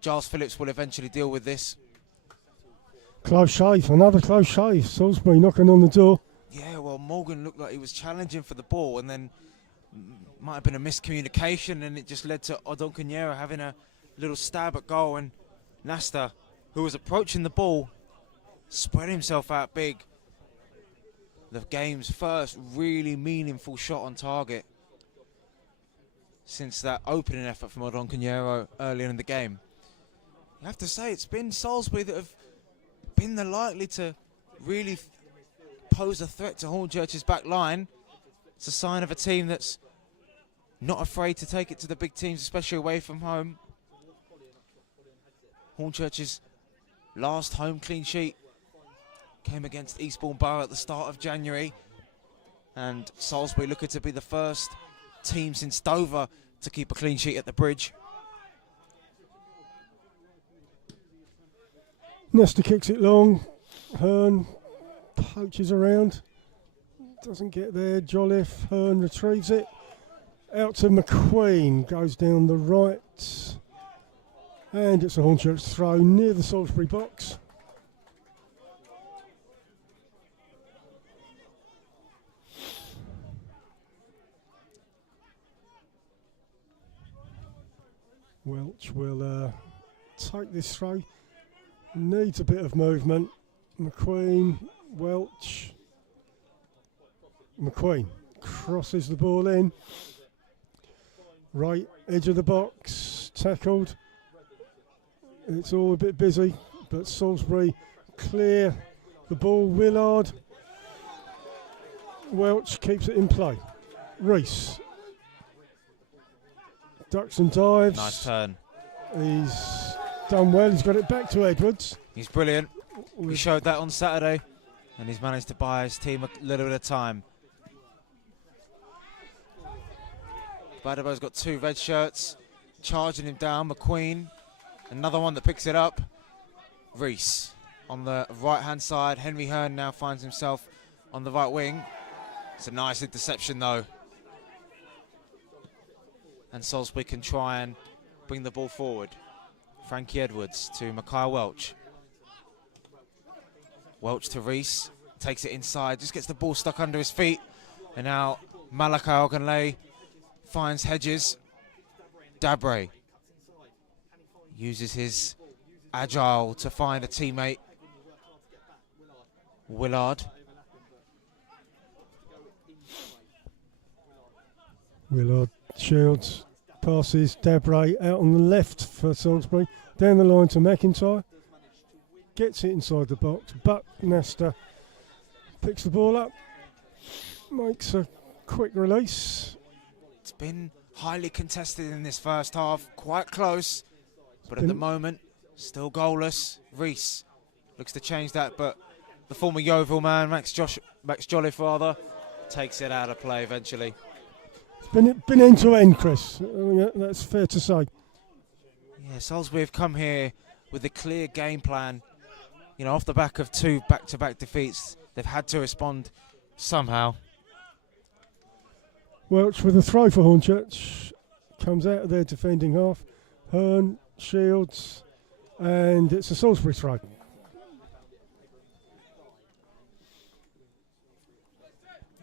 Giles Phillips will eventually deal with this. Close shave, another close shave. Salisbury knocking on the door. Yeah, well, Morgan looked like he was challenging for the ball, and then might have been a miscommunication, and it just led to Odonkonyera having a little stab at goal, and Nasta, who was approaching the ball, spread himself out big. The game's first really meaningful shot on target since that opening effort from Odonkonyera earlier in the game. You have to say it's been Salisbury that have been the likely to really pose a threat to Hornchurch's back line. It's a sign of a team that's not afraid to take it to the big teams, especially away from home. Hornchurch's last home clean sheet came against Eastbourne Borough at the start of January, and Salisbury looking to be the first team since Dover to keep a clean sheet at the Bridge. Nesta kicks it long. Hearn poaches around. Doesn't get there. Jolliffe. Hearn retrieves it. Out to McQueen. Goes down the right. And it's a Hornchurch throw near the Salisbury box. Welch will take this throw. Needs a bit of movement. McQueen, Welch. McQueen crosses the ball in. Right edge of the box, tackled. It's all a bit busy, but Salisbury clear the ball. Willard. Welch keeps it in play. Reese. Ducks and dives. Nice turn. He's done well. He's got it back to Edwards. He's brilliant. He showed that on Saturday, and he's managed to buy his team a little bit of time. Badebo's got 2 red shirts, charging him down. McQueen, another one that picks it up. Reese on the right-hand side. Henry Hearn now finds himself on the right wing. It's a nice interception, though. And Salisbury can try and bring the ball forward. Frankie Edwards to Mackay Welch. Welch to Reese, takes it inside, just gets the ball stuck under his feet. And now Malachi Ogunlay finds Hedges. Dabre uses his agile to find a teammate. Willard. Willard shields, passes Dabre out on the left for Salisbury. Down the line to McIntyre. Gets it inside the box, but Nesta picks the ball up. Makes a quick release. It's been highly contested in this first half, quite close. But at the moment, still goalless. Reese looks to change that, but the former Yeovil man, Max Jolliffe rather, takes it out of play eventually. It's been end to end, Chris. That's fair to say. Yeah, Salisbury have come here with a clear game plan. You know, off the back of 2 back-to-back defeats, they've had to respond somehow. Welch with a throw for Hornchurch. Comes out of their defending half. Hearn, Shields, and it's a Salisbury throw.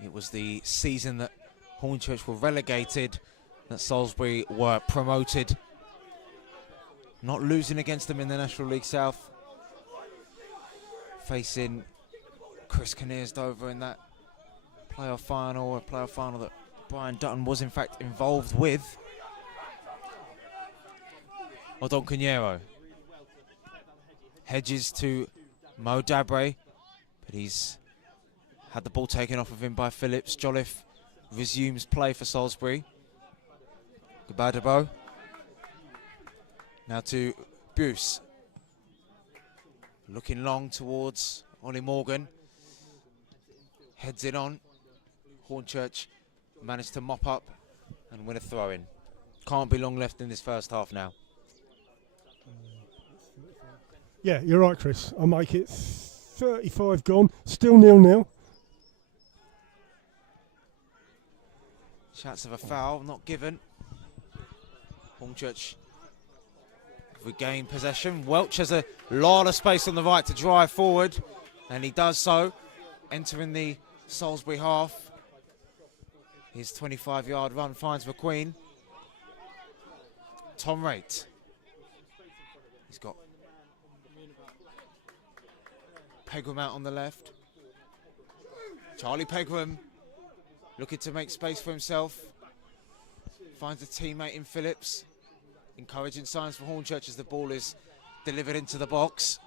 It was the season that Hornchurch were relegated, that Salisbury were promoted. Not losing against them in the National League South. Facing Chris Kinnears-Dover in that playoff final, a playoff final that Brian Dutton was in fact involved with. Odonkonyero. Hedges to Mo Dabre, but he's had the ball taken off of him by Phillips. Jolliffe resumes play for Salisbury. Gbadebo. Now to Buse. Looking long towards Ollie Morgan. Heads it on. Hornchurch managed to mop up and win a throw-in. Can't be long left in this first half now. Yeah, you're right, Chris. I make it 35 gone. Still 0-0. Shots of a foul, not given. Hornchurch regain possession. Welch has a lot of space on the right to drive forward, and he does so, entering the Salisbury half. His 25-yard run finds McQueen. Tom Raitt. He's got Pegram out on the left. Charlie Pegram looking to make space for himself. Finds a teammate in Phillips. Encouraging signs for Hornchurch as the ball is delivered into the box.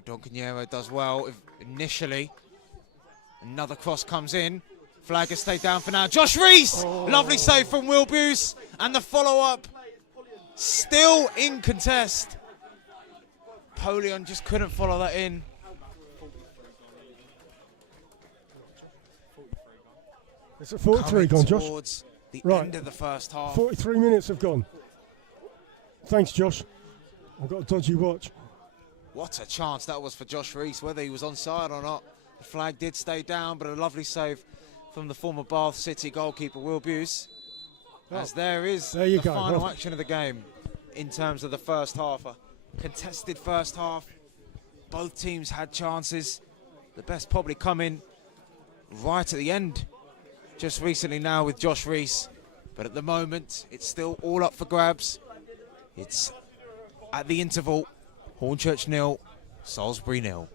Odonkonyero does well initially. Another cross comes in. Flag has stayed down for now. Josh Reese! Lovely save from Will Buse. And the follow-up still in contest. Polion just couldn't follow that in. It's a 43 gone, Josh. Towards the Right. end of the first half. 43 minutes have gone. Thanks, Josh. I've got a dodgy watch. What a chance that was for Josh Reese, whether he was onside or not. The flag did stay down, but a lovely save from the former Bath City goalkeeper, Will Buse. As there is There you the go. final Well, action of the game in terms of the first half. A contested first half. Both teams had chances. The best probably coming right at the end. Just recently now with Josh Reese. But at the moment, it's still all up for grabs. It's at the interval. Hornchurch 0, Salisbury 0.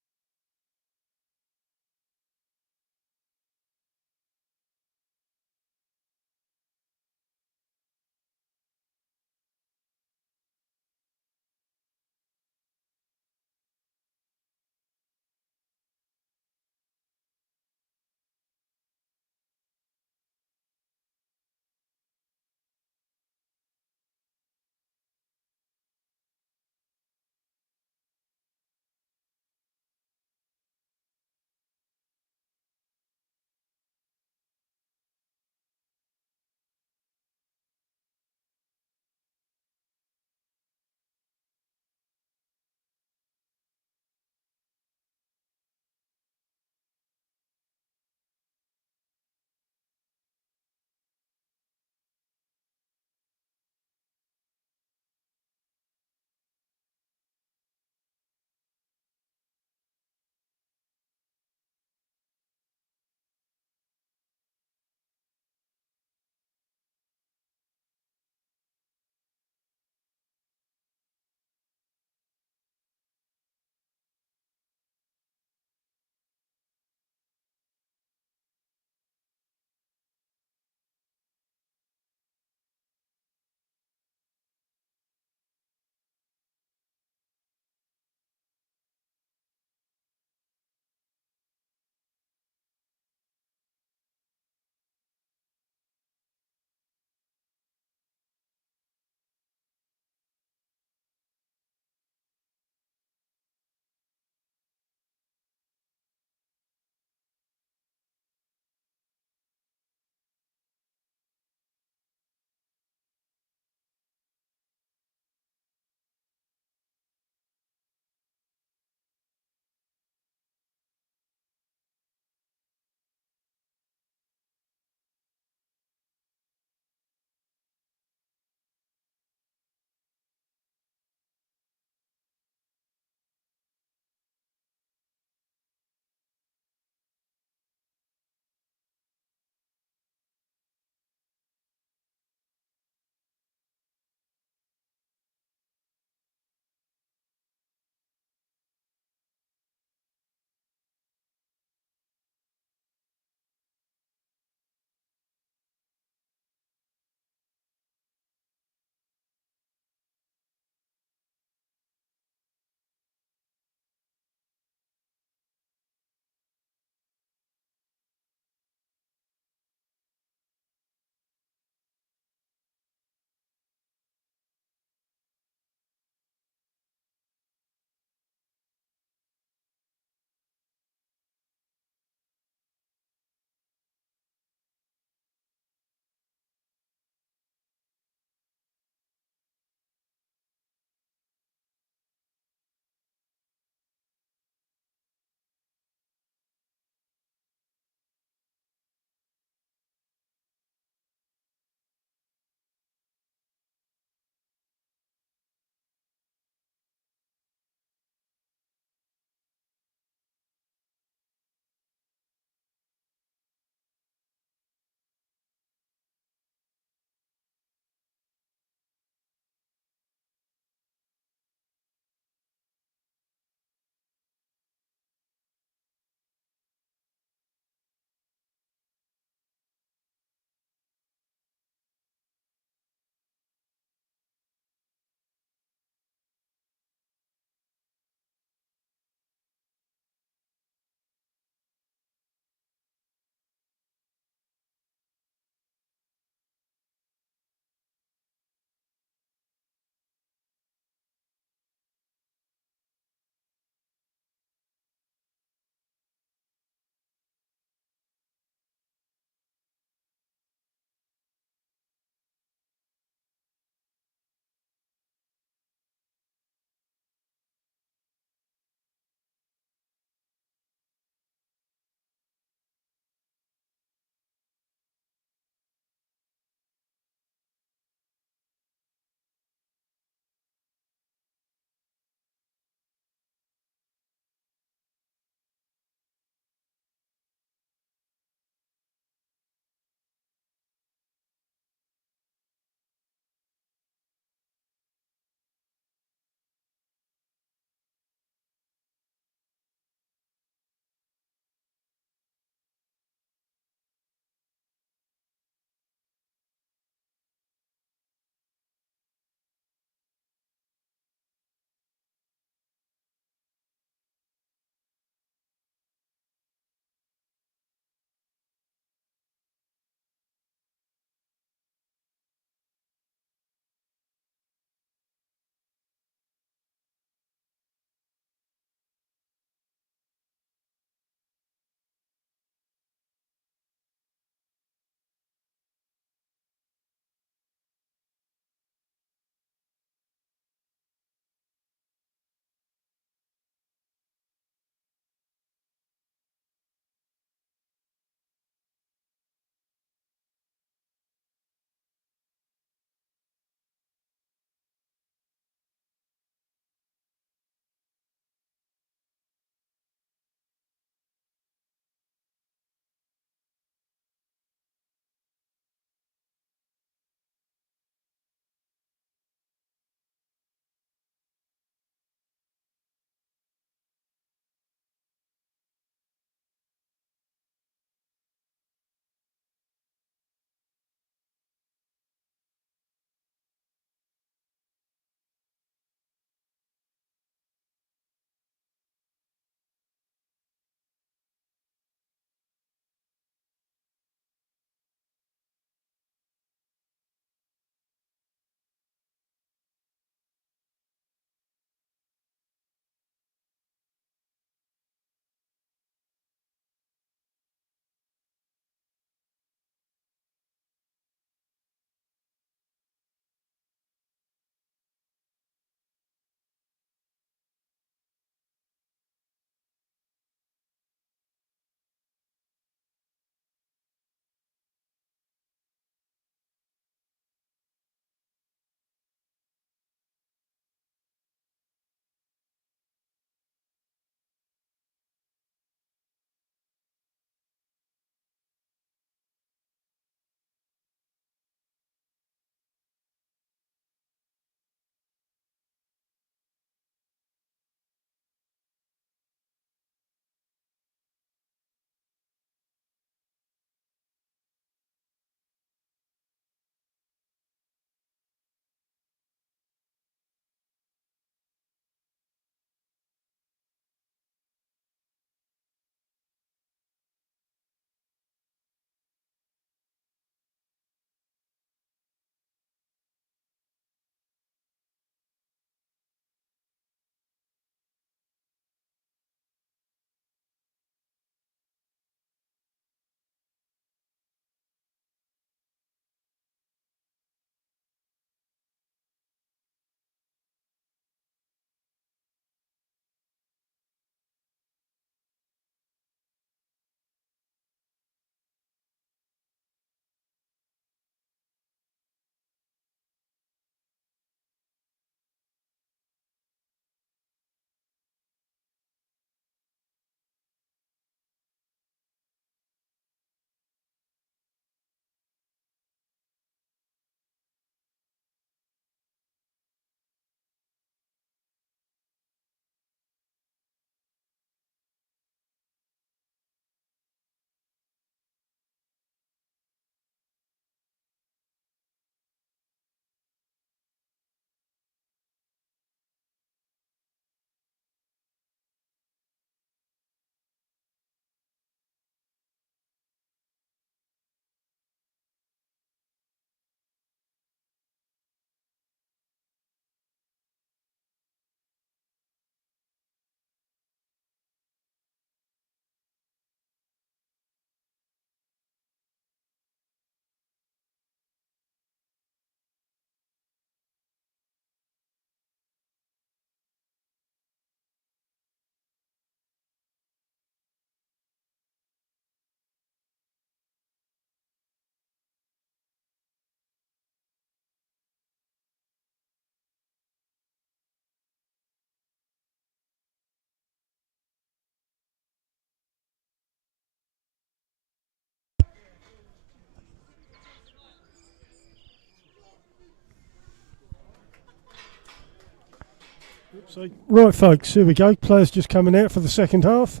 Right, folks, here we go. Players just coming out for the second half.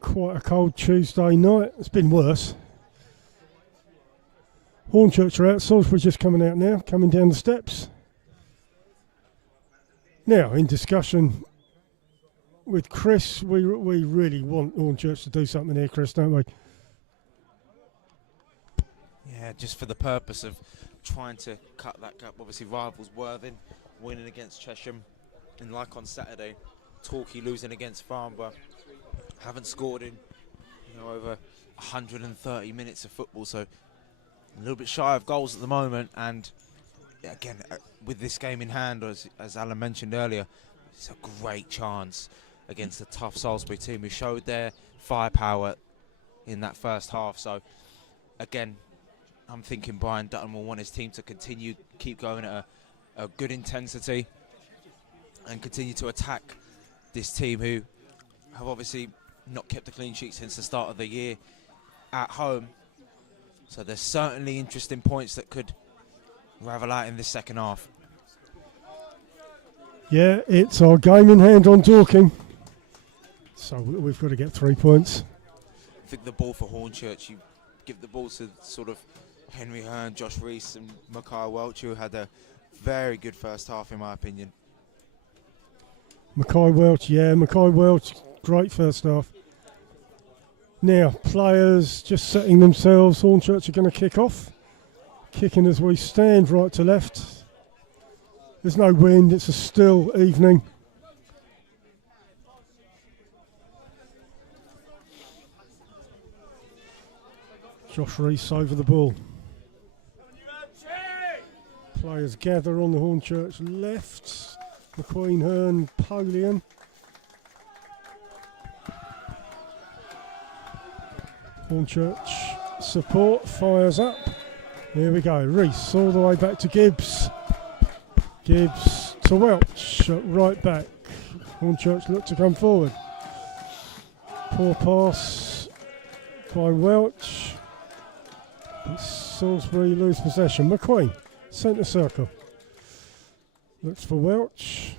Quite a cold Tuesday night. It's been worse. Hornchurch are out. Salisbury just coming out now, coming down the steps. Now, in discussion with Chris, we really want Hornchurch to do something here, Chris, don't we? Yeah, just for the purpose of trying to cut that gap. Obviously, rivals Worthing winning against Chesham, and like on Saturday, Torquay losing against Farnborough. Haven't scored in over 130 minutes of football, so a little bit shy of goals at the moment. And again, with this game in hand, as Alan mentioned earlier, it's a great chance against a tough Salisbury team who showed their firepower in that first half. So again, I'm thinking Brian Dutton will want his team to keep going at a good intensity and continue to attack this team who have obviously not kept a clean sheet since the start of the year at home. So there's certainly interesting points that could ravel out in this second half. Yeah, it's our game in hand on Dorking. So we've got to get 3 points. I think the ball for Hornchurch, you give the ball to sort of Henry Hearn, Josh Rees and Mackay Welch, who had a very good first half in my opinion. Mackay Welch, great first half. Now, players just setting themselves. Hornchurch are going to kick off. Kicking as we stand, right to left. There's no wind, it's a still evening. Josh Rees over the ball. Players gather on the Hornchurch left. McQueen, Hearn, Polian. Hornchurch support, fires up. Here we go, Rees all the way back to Gibbs. Gibbs to Welch, right back. Hornchurch look to come forward. Poor pass by Welch. Salisbury lose possession. McQueen, centre circle. Looks for Welch.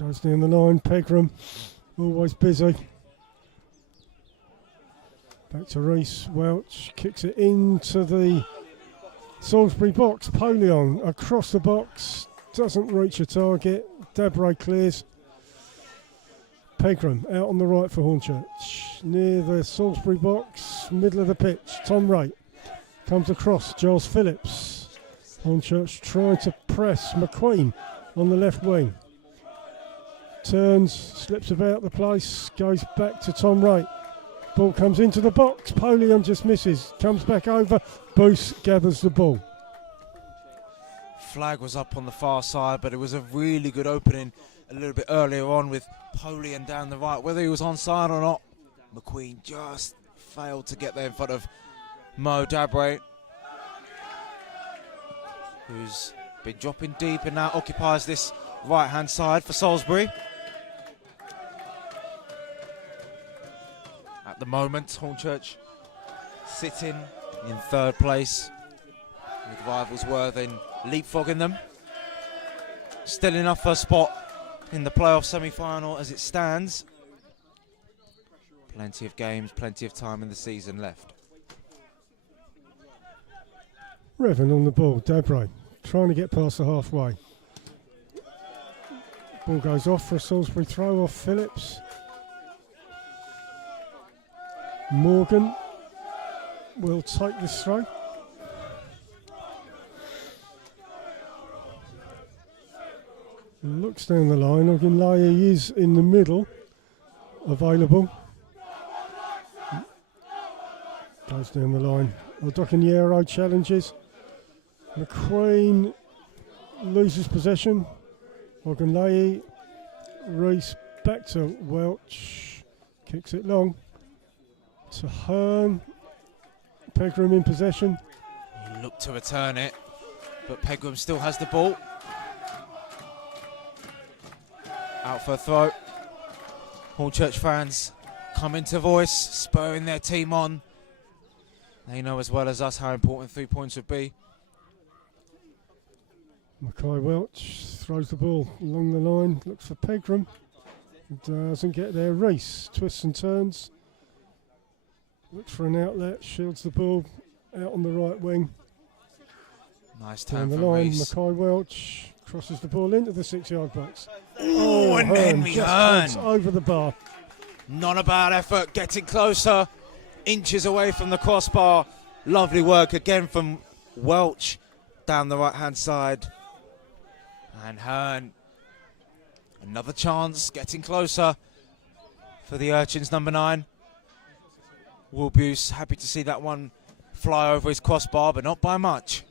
Goes down the line, Pegram, always busy. Back to Rees, Welch kicks it into the Salisbury box. Polion across the box, doesn't reach a target. Dabre clears. Pegram out on the right for Hornchurch. Near the Salisbury box, middle of the pitch. Tom Wright comes across, Giles Phillips. Hornchurch trying to press. McQueen on the left wing. Turns, slips about the place, goes back to Tom Wright. Ball comes into the box. Polion just misses. Comes back over. Booth gathers the ball. Flag was up on the far side, but it was a really good opening a little bit earlier on with Polion down the right. Whether he was onside or not, McQueen just failed to get there in front of Mo Dabre, who's been dropping deep and now occupies this right-hand side for Salisbury. At the moment, Hornchurch sitting in third place with rivals Worthing leapfrogging them. Still enough for a spot in the playoff semi-final as it stands. Plenty of games, plenty of time in the season left. Revan on the ball, Dabre trying to get past the halfway. Ball goes off for a Salisbury throw off Phillips. Morgan will take this throw. Looks down the line. Ogunlaye is in the middle, available. Goes down the line. Odokinyero challenges. McQueen loses possession. Ogunlaye. Rees back to Welch. Kicks it long. To Hearn. Pegram in possession. He looked to return it, but Pegram still has the ball. Out for a throw. Hornchurch fans come into voice, spurring their team on They know as well as us how important 3 points would be. Mackay Welch throws the ball along the line, looks for Pegram. Doesn't get there. Reese twists and turns. Looks for an outlet, shields the ball out on the right wing. Nice Down turn the from line, Reese. Mackay Welch crosses the ball into the 6-yard box. Oh, and Hearn Henry just Hearn. takes over the bar. Not a bad effort, getting closer, inches away from the crossbar. Lovely work again from Welch down the right-hand side. And Hearn, another chance, getting closer for the Urchins, number 9. Wilbuse, happy to see that one fly over his crossbar, but not by much.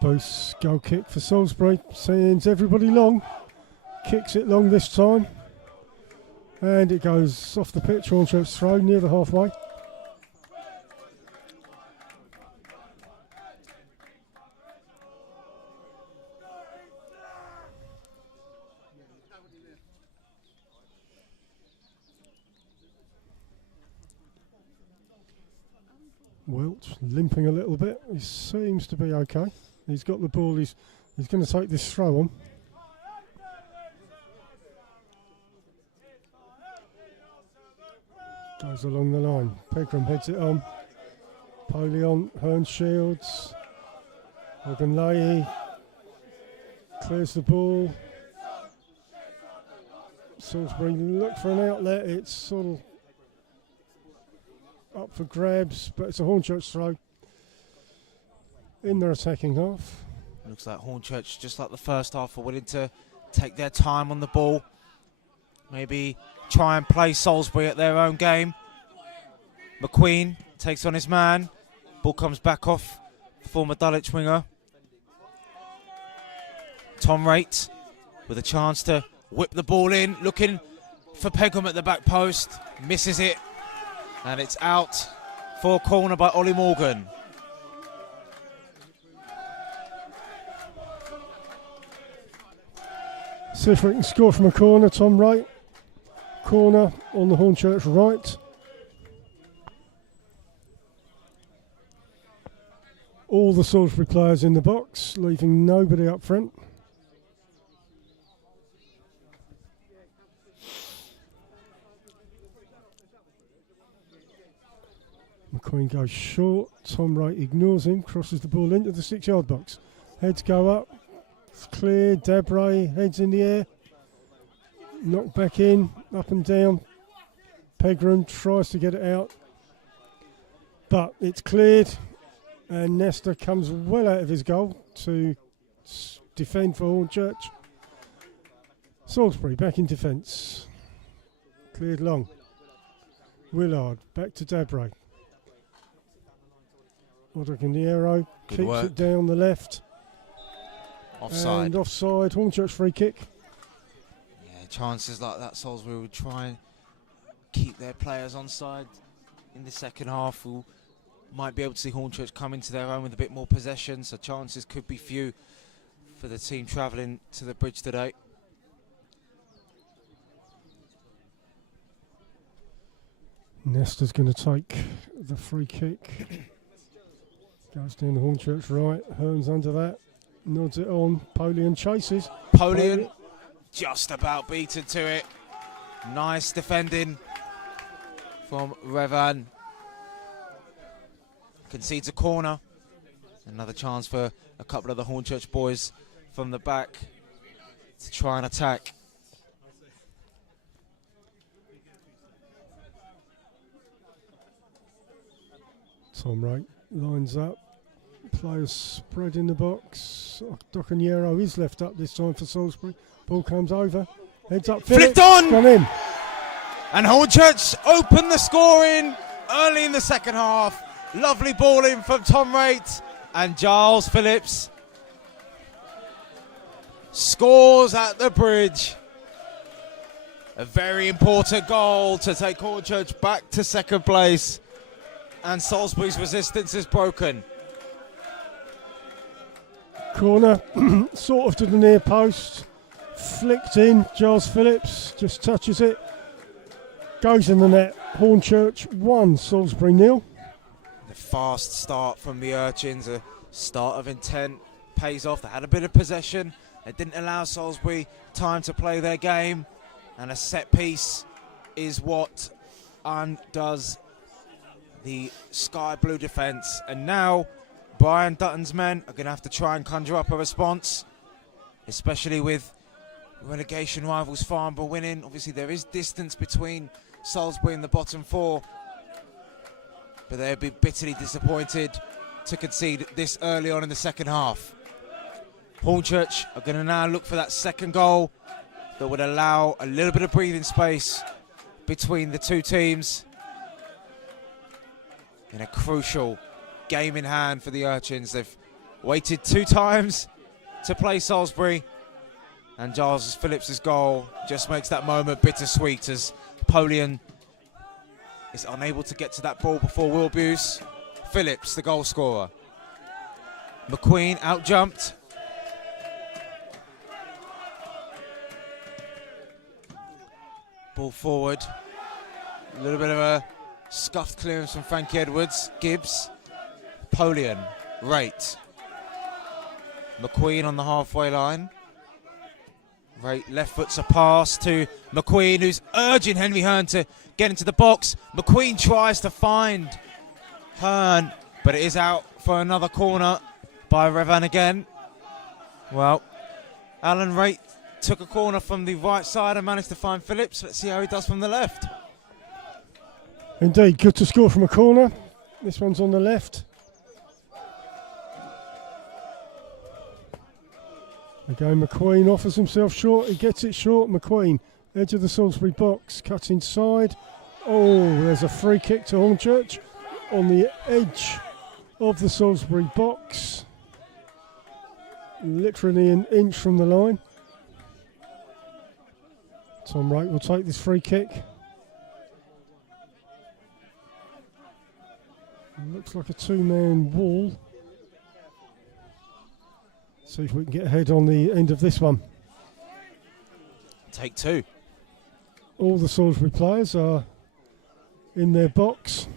Booth's goal kick for Salisbury sends everybody long. Kicks it long this time. And it goes off the pitch, Hornchurch throw near the halfway. Welch limping a little bit. He seems to be okay. He's got the ball. He's going to take this throw on. Goes along the line. Pegram heads it on. Polion, Hearn shields. Ogunlayi clears the ball. Salisbury look for an outlet. It's sort of up for grabs, but it's a Hornchurch throw in their attacking half. Looks like Hornchurch, just like the first half, are willing to take their time on the ball. Maybe try and play Salisbury at their own game. McQueen takes on his man. Ball comes back off the former Dulwich winger. Tom Raitt with a chance to whip the ball in, looking for Pegram at the back post. Misses it, and it's out for a corner by Ollie Morgan. See if we can score from a corner. Tom Raitt. Corner on the Hornchurch right. All the Salisbury players in the box, leaving nobody up front. McQueen goes short. Tom Raitt ignores him, crosses the ball into the 6-yard box. Heads go up. It's clear. Debray heads in the air. Knocked back in, up and down. Pegram tries to get it out, but it's cleared, and Nestor comes well out of his goal to defend for Hornchurch. Salisbury back in defence. Cleared long. Willard back to Debray. Odoganiero keeps work. it down the left. Offside. And offside. Hornchurch free kick. Chances like that, Salisbury would try and keep their players on side in the second half. We might be able to see Hornchurch come into their own with a bit more possession, so chances could be few for the team travelling to the bridge today. Nestor's going to take the free kick. Goes down the Hornchurch right. Hearn's under that. Nods it on. Polion chases. Polion just about beaten to it. Nice defending from Revan. Concedes a corner. Another chance for a couple of the Hornchurch boys from the back to try and attack. Tom Raitt lines up. Players spread in the box. Docaniero is left up this time for Salisbury. Ball comes over. Heads up. Flicked on! Gone in. And Hornchurch opened the scoring early in the second half. Lovely ball in from Tom Raitt, and Giles Phillips scores at the bridge. A very important goal to take Hornchurch back to second place, and Salisbury's resistance is broken. Corner, sort of to the near post. flicked in. Giles Phillips just touches it. Goes in the net. Hornchurch 1, Salisbury 0. The fast start from the Urchins, a start of intent, pays off. They had a bit of possession. They didn't allow Salisbury time to play their game. And a set piece is what undoes the sky blue defence. And now Brian Dutton's men are going to have to try and conjure up a response, especially with relegation rivals Farnborough winning. Obviously there is distance between Salisbury and the bottom 4, but they'll be bitterly disappointed to concede this early on in the second half. Hornchurch are going to now look for that second goal that would allow a little bit of breathing space between the two teams in a crucial game in hand for the Urchins. They've waited 2 times to play Salisbury, and Giles Phillips' goal just makes that moment bittersweet as Polian is unable to get to that ball before Wilbuse. Phillips, the goal scorer. McQueen out-jumped. Ball forward. A little bit of a scuffed clearance from Frankie Edwards. Gibbs. Polian. Rate. McQueen on the halfway line. Rate left foots a pass to McQueen, who's urging Henry Hearn to get into the box. McQueen tries to find Hearn, but it is out for another corner by Revan again. Well, Alan Rate took a corner from the right side and managed to find Phillips. Let's see how he does from the left. Indeed, good to score from a corner. This one's on the left. Again, McQueen offers himself short. He gets it short. McQueen, edge of the Salisbury box, cut inside. Oh, there's a free kick to Hornchurch on the edge of the Salisbury box. Literally an inch from the line. Tom Wright will take this free kick. Looks like a 2-man wall. See if we can get ahead on the end of this one. Take 2. All the Salisbury players are in their box.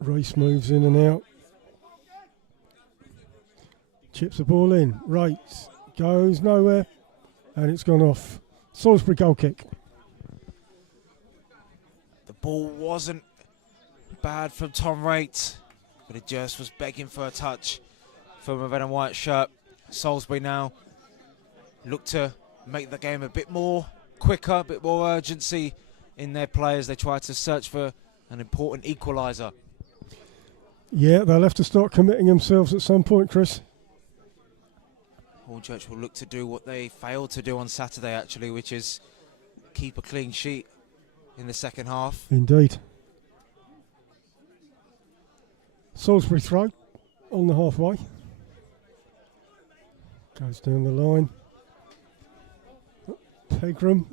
Race moves in and out. Chips the ball in. Race goes nowhere. And it's gone off. Salisbury goal kick. The ball wasn't bad from Tom Rate, but it just was begging for a touch from a red and white shirt. Salisbury now look to make the game a bit more quicker, a bit more urgency in their play as they try to search for an important equaliser. Yeah, they'll have to start committing themselves at some point, Chris. Hornchurch will look to do what they failed to do on Saturday, actually, which is keep a clean sheet in the second half. Indeed. Salisbury throw on the halfway. Goes down the line. Pegram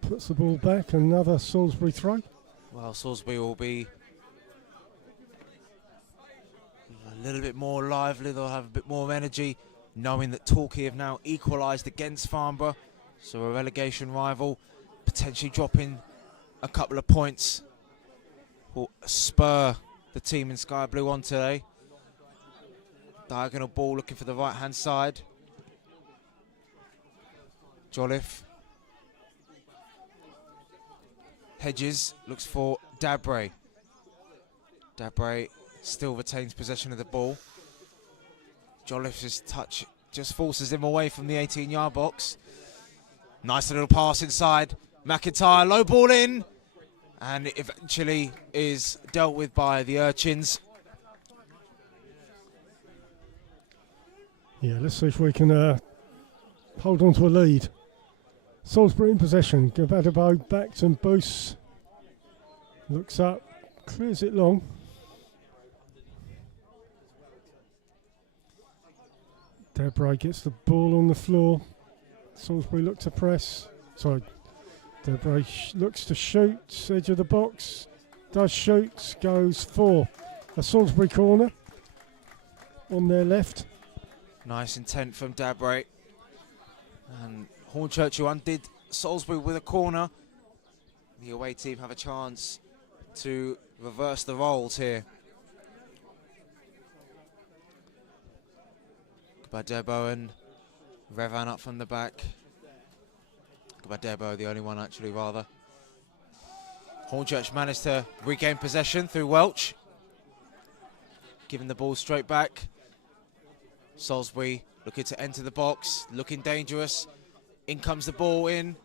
puts the ball back. Another Salisbury throw. Well, Salisbury will be a little bit more lively. They'll have a bit more energy, knowing that Torquay have now equalised against Farnborough. So a relegation rival potentially dropping a couple of points will spur the team in Sky Blue on today. Diagonal ball looking for the right hand side. Jolliffe. Hedges looks for Dabray. Dabray still retains possession of the ball. Jolliffe's touch just forces him away from the 18-yard box. Nice little pass inside. McIntyre, low ball in. And it eventually is dealt with by the Urchins. Yeah, let's see if we can hold on to a lead. Salisbury in possession. Gabadabo back and boosts. Looks up, clears it long. Debray gets the ball on the floor. Salisbury look to press. Sorry, Debray looks to shoot. Edge of the box. does shoot, goes for a Salisbury corner on their left. Nice intent from Dabray. And Hornchurch, who undid Salisbury with a corner. The away team have a chance to reverse the roles here. Gbadebo and Revan up from the back. Gbadebo, the only one actually, rather. Hornchurch managed to regain possession through Welch, giving the ball straight back. Salisbury looking to enter the box, looking dangerous. In comes the ball in,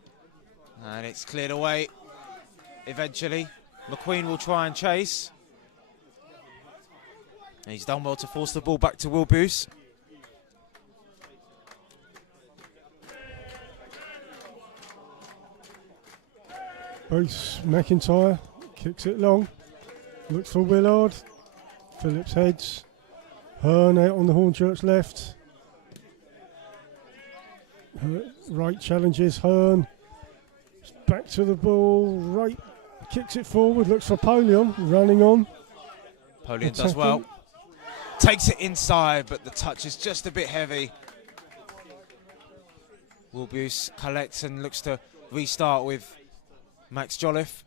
and it's cleared away eventually. McQueen will try and chase. And he's done well to force the ball back to Wilbuse. Bruce McIntyre kicks it long, looks for Willard. Phillips heads. Hearn out on the Hornchurch left. Right challenges Hearn. Back to the ball. Right kicks it forward. Looks for Polion. Running on. Polion does well. Takes it inside, but the touch is just a bit heavy. Wilbuse collects and looks to restart with Max Jolliffe.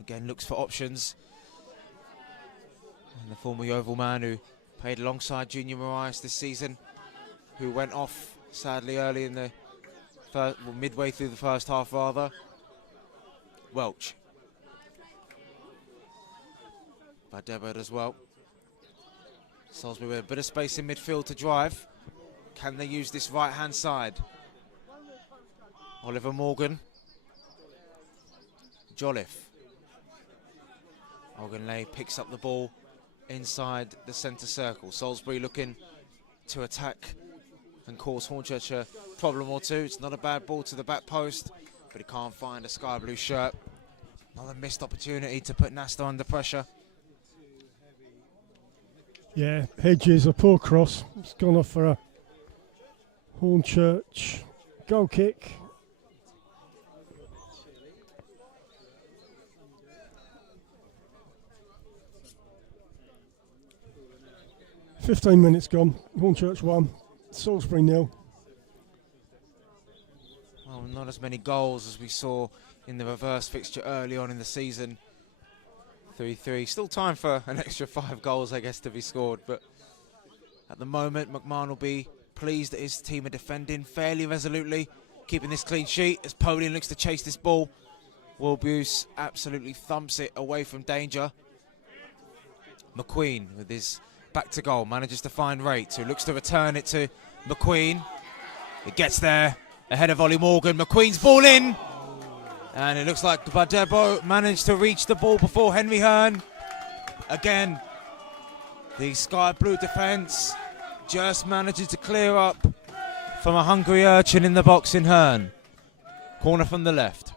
Again, looks for options. And the former Yeovil man who played alongside Junior Marias this season, who went off sadly early in the first, well, midway through the first half rather. Welch. Gbadebo as well. Salisbury with a bit of space in midfield to drive. Can they use this right-hand side? Oliver Morgan. Jolliffe. Ogunlay picks up the ball inside the centre circle. Salisbury looking to attack and cause Hornchurch a problem or two. It's not a bad ball to the back post, but he can't find a sky blue shirt. Another missed opportunity to put Nasta under pressure. Yeah, Hedges, a poor cross. It's gone off for a Hornchurch goal kick. "15 minutes gone. Hornchurch 1, Salisbury 0. Well, not as many goals as we saw in the reverse fixture early on in the season. 3-3. Still time for an extra 5 goals, I guess, to be scored. But at the moment, McMahon will be pleased that his team are defending fairly resolutely, keeping this clean sheet as Polion looks to chase this ball. Wilbuse absolutely thumps it away from danger. McQueen with his back to goal manages to find Rate, who looks to return it to McQueen. It gets there ahead of Ollie Morgan. McQueen's ball in, and it looks like Gbadebo managed to reach the ball before Henry Hearn. Again, the sky blue defence just manages to clear up from a hungry urchin in the box in Hearn. Corner from the left.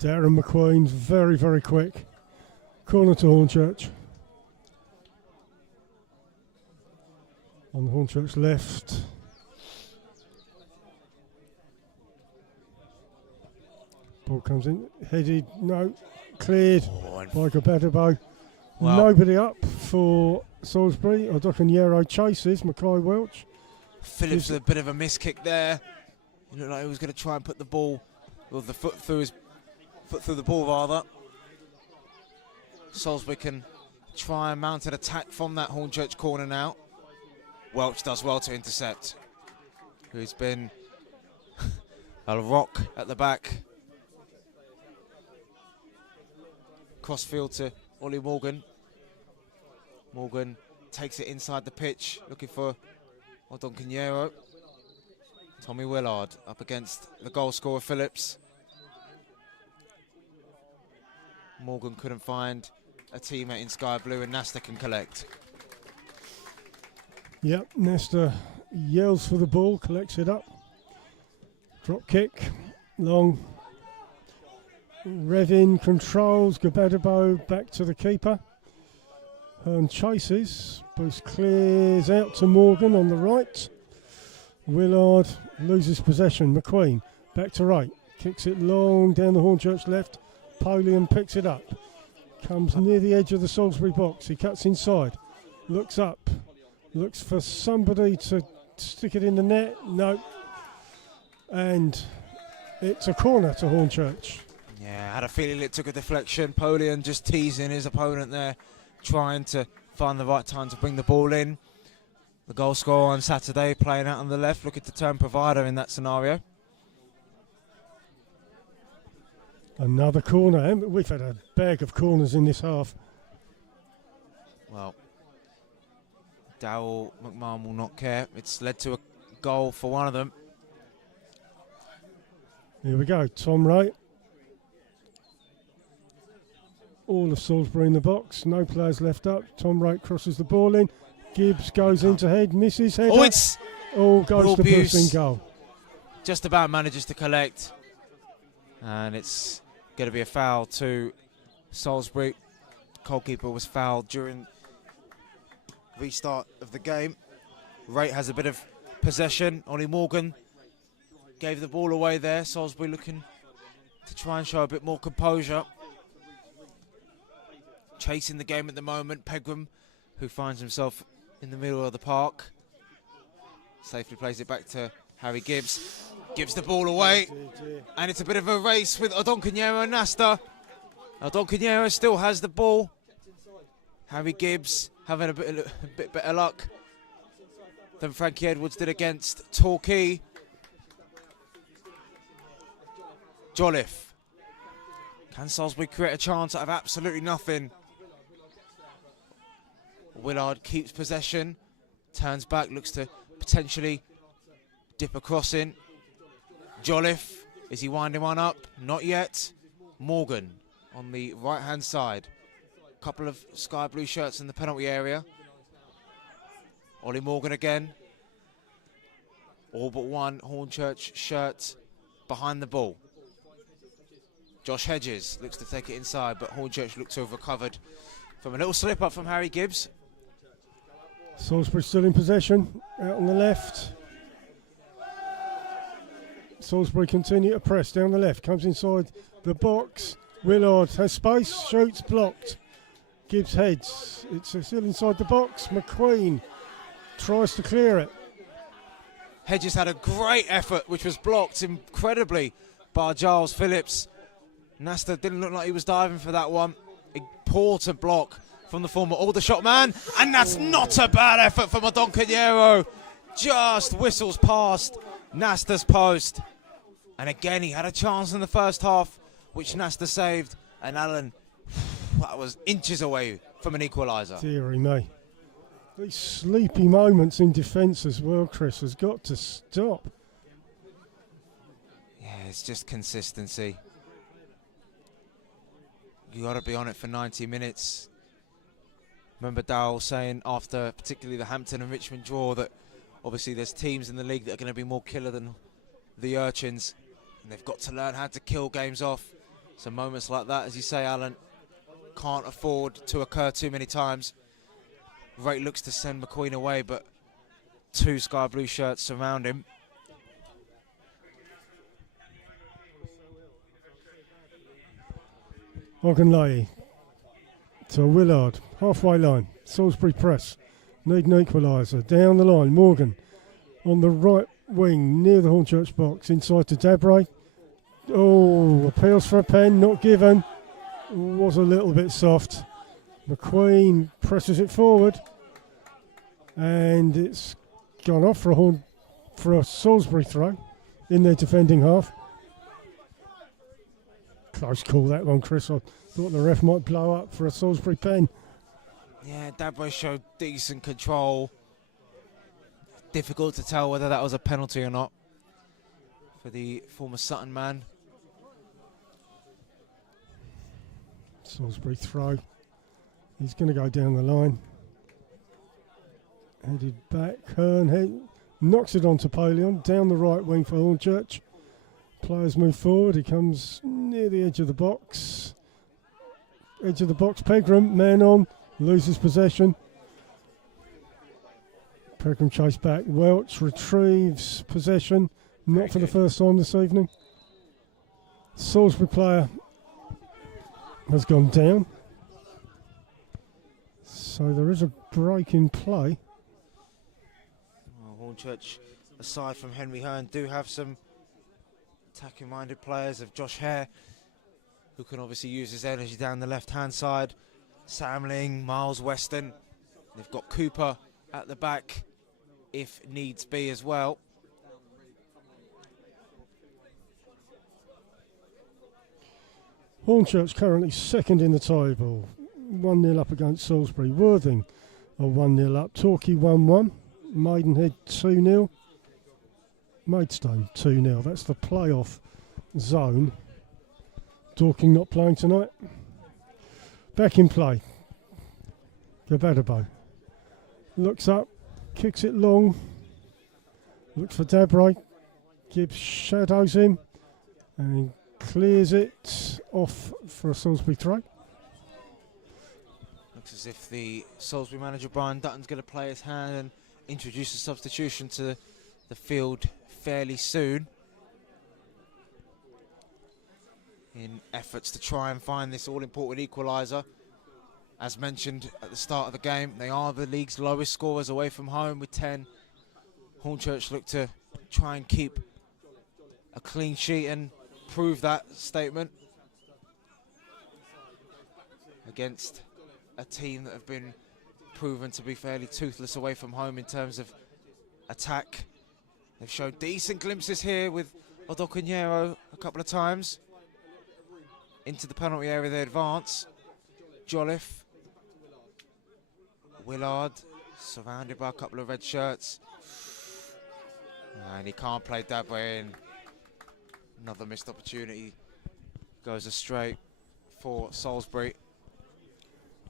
Darren McQueen's very, very quick. Corner to Hornchurch. On the Hornchurch left. Ball comes in, headed, no, cleared by Gbadebo. Well, nobody up for Salisbury. Odokunyero chases Mackay Welch. Phillips with a bit of a miss kick there. He looked like he was going to try and put the ball, with the foot through the ball rather. Salisbury can try and mount an attack from that Hornchurch corner now. Welch does well to intercept, who's been a rock at the back. Crossfield to Ollie Morgan. Morgan takes it inside the pitch, looking for Odokunyero. Tommy Willard up against the goal scorer Phillips. Morgan couldn't find a teammate in sky blue, and Nasta can collect. Yep, Nesta yells for the ball, collects it up. Drop kick, long. Revin controls, Gbadebo back to the keeper. Hearn chases, Bruce clears out to Morgan on the right. Willard loses possession. McQueen back to right, kicks it long down the Hornchurch left. Polian picks it up, comes near the edge of the Salisbury box. He cuts inside, looks up, looks for somebody to stick it in the net. No, and it's a corner to Hornchurch. Yeah, I had a feeling it took a deflection. Polian just teasing his opponent there, trying to find the right time to bring the ball in. The goal scorer on Saturday playing out on the left, looking to turn provider in that scenario. Another corner. We've had a bag of corners in this half. Well, Darryl McMahon will not care. It's led to a goal for one of them. Here we go. Tom Wright. All of Salisbury in the box. No players left up. Tom Wright crosses the ball in. Gibbs goes into head, misses head. Oh, it's goes to Bruce. Bruce in goal. Just about manages to collect. And it's going to be a foul to Salisbury. Goalkeeper was fouled during restart of the game. Wright has a bit of possession. Ollie Morgan gave the ball away there. Salisbury looking to try and show a bit more composure. Chasing the game at the moment. Pegram, who finds himself in the middle of the park, safely plays it back to Harry Gibbs. Gives the ball away, and it's a bit of a race with Odonkanyero and Nasta. Odonkanyero still has the ball. Harry Gibbs having a bit better luck than Frankie Edwards did against Torquay. Jolliffe. Can Salisbury create a chance out of absolutely nothing? Willard keeps possession, turns back, looks to potentially dip a cross in. Jolliffe, is he winding one up? Not yet. Morgan on the right-hand side. Couple of sky blue shirts in the penalty area. Ollie Morgan again. All but one Hornchurch shirt behind the ball. Josh Hedges looks to take it inside, but Hornchurch looks to have recovered from a little slip-up from Harry Gibbs. Salisbury still in possession, out on the left. Salisbury continue to press down the left, comes inside the box. Willard has space, shoots, blocked. Gibbs heads, it's still inside the box. McQueen tries to clear it. Hedges had a great effort, which was blocked incredibly by Giles Phillips. Nasta didn't look like he was diving for that one. Important block from the former Aldershot man, and that's not a bad effort from Odonkanyero. Just whistles past Nasta's post. And again, he had a chance in the first half, which Nasta saved, and Allen, that was inches away from an equaliser. Deary me. These sleepy moments in defence as well, Chris, has got to stop. Yeah, it's just consistency. You got to be on it for 90 minutes. Remember Darryl saying after particularly the Hampton and Richmond draw that obviously there's teams in the league that are going to be more killer than the Urchins, and they've got to learn how to kill games off. So moments like that, as you say, Alan, can't afford to occur too many times. Wright looks to send McQueen away, but two sky blue shirts surround him. Ogunlayi to Willard, halfway line. Salisbury press, need an equaliser. Down the line, Morgan on the right wing near the Hornchurch box, inside to Dabre. Oh, appeals for a pen, not given. Was a little bit soft. McQueen presses it forward, and it's gone off for a Salisbury throw in their defending half. Close call that one, Chris. I thought the ref might blow up for a Salisbury pen. Yeah, Dabre showed decent control. Difficult to tell whether that was a penalty or not for the former Sutton man. Salisbury throw. He's going to go down the line. Headed back. Hearn knocks it onto Polion. Down the right wing for Hornchurch. Players move forward. He comes near the edge of the box. Edge of the box. Pegram, man on. Loses possession. Pegram chased back. Welch retrieves possession. Not for the first time this evening. Salisbury player has gone down. So there is a break in play. Well, Hornchurch, aside from Henry Hearn, do have some attacking-minded players of Josh Hare, who can obviously use his energy down the left-hand side. Sam Ling, Miles Weston. They've got Cooper at the back, if needs be as well. Hornchurch currently second in the table. 1-0 up against Salisbury. Worthing are 1-0 up. Torquay 1-1. Maidenhead 2-0. Maidstone 2-0. That's the playoff zone. Dorking not playing tonight. Back in play. Gabadabo looks up, kicks it long. Looks for Dabray. Gibbs shadows him and clears it off for a Salisbury throw. Looks as if the Salisbury manager Brian Dutton's going to play his hand and introduce a substitution to the field fairly soon, in efforts to try and find this all-important equaliser. As mentioned at the start of the game, they are the league's lowest scorers away from home with 10. Hornchurch look to try and keep a clean sheet and prove that statement against a team that have been proven to be fairly toothless away from home in terms of attack. They've shown decent glimpses here with Odokunyero a couple of times. Into the penalty area they advance. Jolliffe. Willard, surrounded by a couple of red shirts. And he can't play Dabray in. Another missed opportunity goes astray for Salisbury.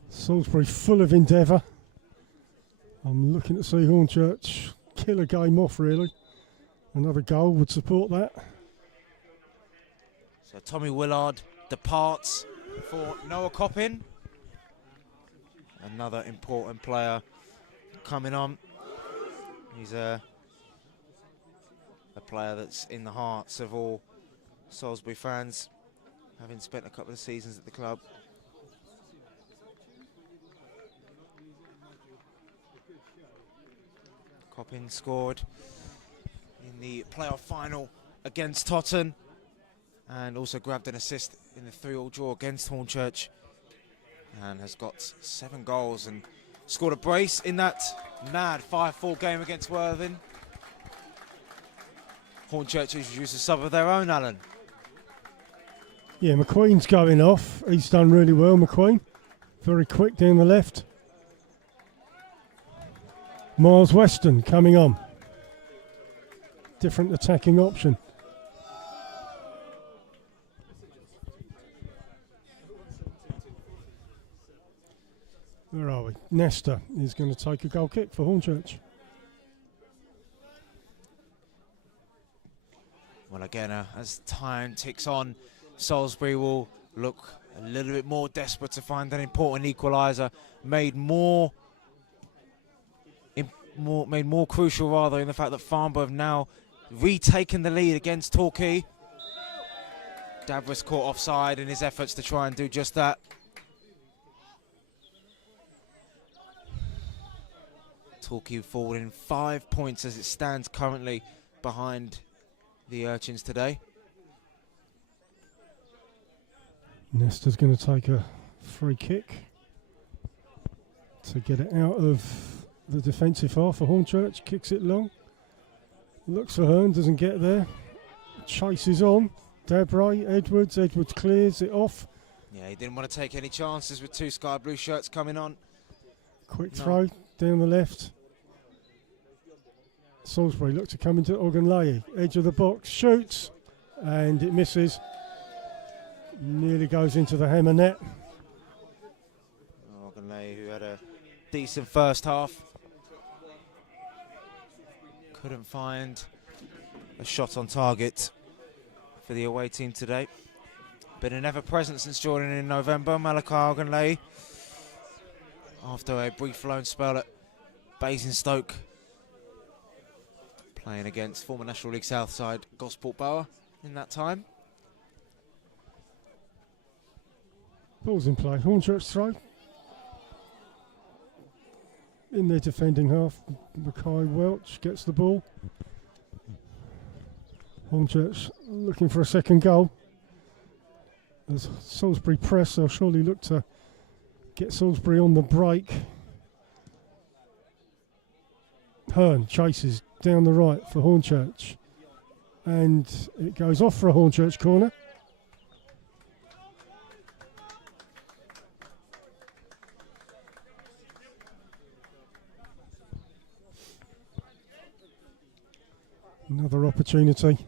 Salisbury full of endeavour. I'm looking to see Hornchurch kill a game off, really. Another goal would support that. So Tommy Willard departs for Noah Coppin. Another important player coming on. He's a player that's in the hearts of all Salisbury fans, having spent a couple of seasons at the club. Coppin scored in the playoff final against Totton and also grabbed an assist in the 3-3 draw against Hornchurch, and has got 7 goals and scored a brace in that mad 5-4 game against Worthing. Hornchurch introduced a sub of their own, Alan. Yeah, McQueen's going off. He's done really well, McQueen. Very quick down the left. Miles Weston coming on. Different attacking option. Where are we? Nesta is going to take a goal kick for Hornchurch. Well, again, as time ticks on, Salisbury will look a little bit more desperate to find an important equaliser, made more crucial rather in the fact that Farnborough have now retaken the lead against Torquay. Dabray's caught offside in his efforts to try and do just that. Torquay falling 5 points as it stands currently behind the Urchins today. Nesta's going to take a free kick to get it out of the defensive half for Hornchurch. Kicks it long. Looks for Hearn, doesn't get there. Chases on. Dabray, Edwards clears it off. Yeah, he didn't want to take any chances with 2 sky blue shirts coming on. Quick throw down the left. Salisbury look to come into Ogunlaye. Edge of the box, shoots, and it misses. Nearly goes into the hammer net. Ogunlaye, who had a decent first half, couldn't find a shot on target for the away team today. Been an ever-present since joining in November, Malachi Ogunlaye, after a brief loan spell at Basingstoke. playing against former National League South side Gosport Borough in that time. Ball's in play. Hornchurch throw. In their defending half, Mackay Welch gets the ball. Hornchurch looking for a second goal. As Salisbury press, they'll surely look to get Salisbury on the break. Hearn chases down the right for Hornchurch. And it goes off for a Hornchurch corner. Another opportunity.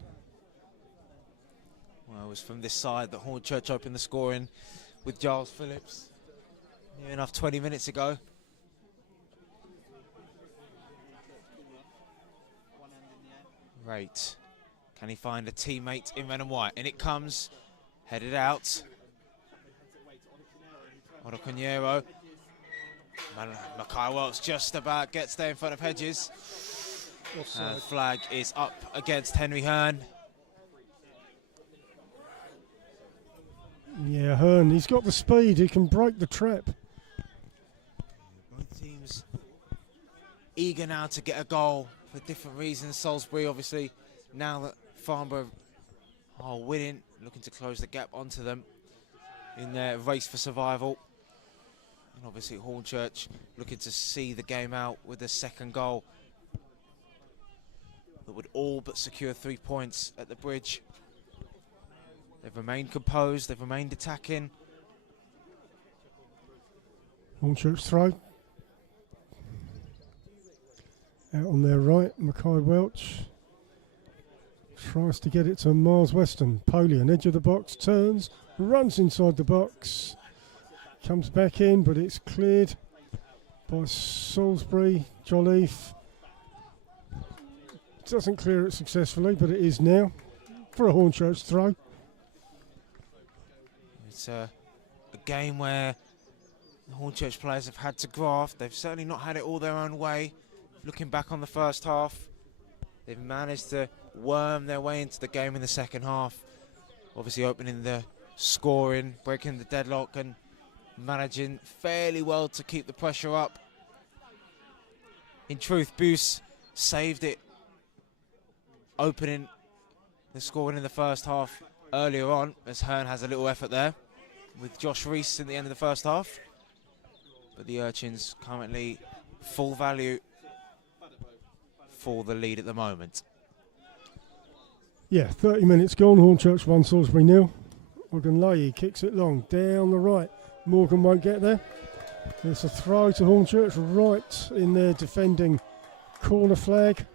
Well, it was from this side that Hornchurch opened the scoring with Giles Phillips. Near enough 20 minutes ago. Right. Can he find a teammate in red and white? And it comes, headed out. Oroconiero. Mackay Welch just about gets there in front of Hedges. And flag is up against Henry Hearn. Yeah, Hearn, he's got the speed, he can break the trap. Both teams eager now to get a goal for different reasons. Salisbury, obviously, now that Farnborough are winning, looking to close the gap onto them in their race for survival. And obviously Hornchurch looking to see the game out with a second goal that would all but secure 3 points at the bridge. They've remained composed, they've remained attacking. Hornchurch throw. Out on their right, Mackay Welch tries to get it to Miles Weston. Polian, edge of the box, turns, runs inside the box, comes back in, but it's cleared by Salisbury. Jolliffe doesn't clear it successfully, but it is now for a Hornchurch throw. It's a game where the Hornchurch players have had to graft. They've certainly not had it all their own way. Looking back on the first half, they've managed to worm their way into the game in the second half. Obviously opening the scoring, breaking the deadlock and managing fairly well to keep the pressure up. In truth, Buse saved it, opening the scoring in the first half earlier on, as Hearn has a little effort there with Josh Reese in the end of the first half. But the Urchins currently full value for the lead at the moment. Yeah, 30 minutes gone. Hornchurch 1, Salisbury 0. Ogunlayi kicks it long down the right. Morgan won't get there. It's a throw to Hornchurch right in their defending corner flag.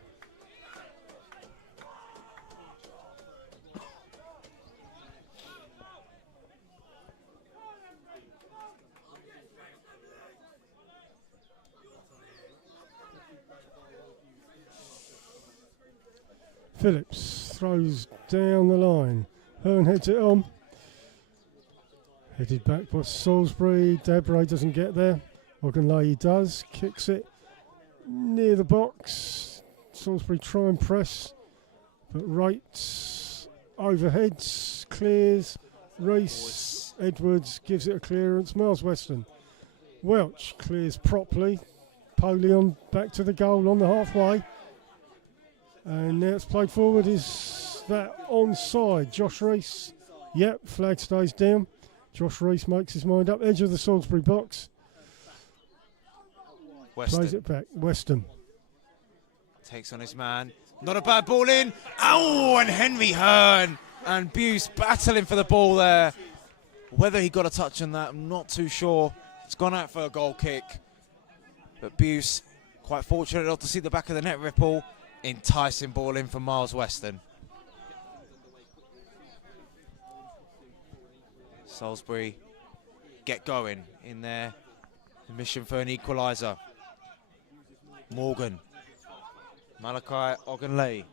Phillips throws down the line. Hearn heads it on. Headed back by Salisbury. Debray doesn't get there. Ogunlayi does. Kicks it near the box. Salisbury try and press. But Wright overheads. Clears. Reese. Edwards gives it a clearance. Miles Weston. Welch clears properly. Polion back to the goal on the halfway. And now it's played forward. Is that onside? Josh Reese. Yep, flag stays down. Josh Reese makes his mind up. Edge of the Salisbury box. Weston Plays it back. Weston. Takes on his man. Not a bad ball in. Oh, and Henry Hearn and Buse battling for the ball there. Whether he got a touch on that, I'm not too sure. It's gone out for a goal kick. But Buse, quite fortunate not to see the back of the net ripple. Enticing ball in from Miles Weston. Salisbury get going in their mission for an equaliser. Morgan. Malachi Ogunlayi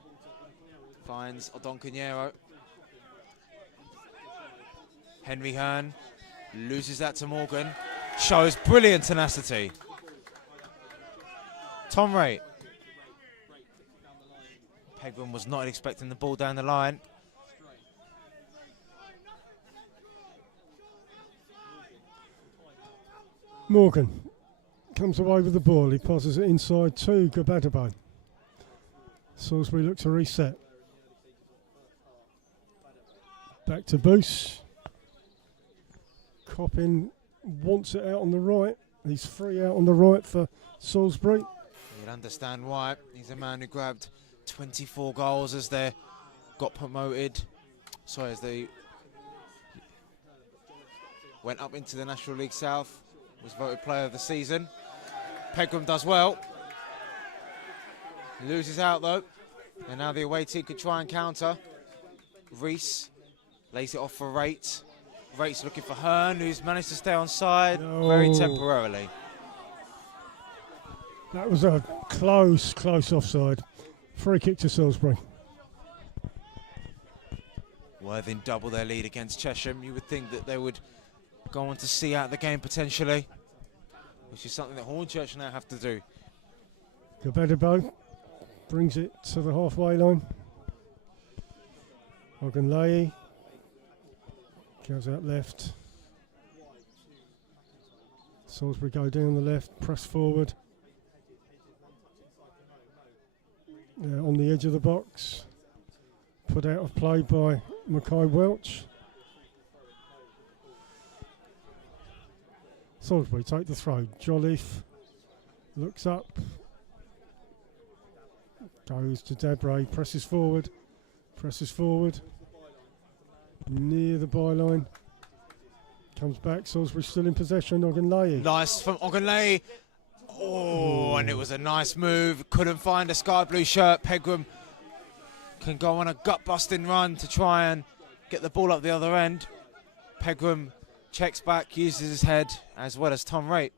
finds Odonkonyero. Henry Hearn loses that to Morgan. Shows brilliant tenacity. Tom Wright. Pegram was not expecting the ball down the line. Morgan comes away with the ball. He passes it inside to Gabadabo. Salisbury look to reset. Back to Boos. Coppin wants it out on the right. He's free out on the right for Salisbury. You'd understand why. He's a man who grabbed 24 goals as they got promoted. Sorry, as they went up into the National League South. Was voted player of the season. Pegram does well. Loses out though. And now the away team could try and counter. Reese lays it off for Rate. Rate's looking for Hearn, who's managed to stay on side very temporarily. That was a close offside. Free kick to Salisbury. Worthing double their lead against Chesham. You would think that they would go on to see out the game potentially, which is something that Hornchurch now have to do. Gabadabo brings it to the halfway line. Ogunlayi goes out left. Salisbury go down the left, press forward. On the edge of the box. Put out of play by Mackay Welch. Salisbury take the throw. Jolliffe looks up. Goes to Dabre, presses forward. Near the byline. Comes back, Salisbury still in possession. Ogunlayi. Nice from Ogunlayi. Oh, and it was a nice move. Couldn't find a sky blue shirt. Pegram can go on a gut-busting run to try and get the ball up the other end. Pegram checks back, uses his head, as well as Tom Rate.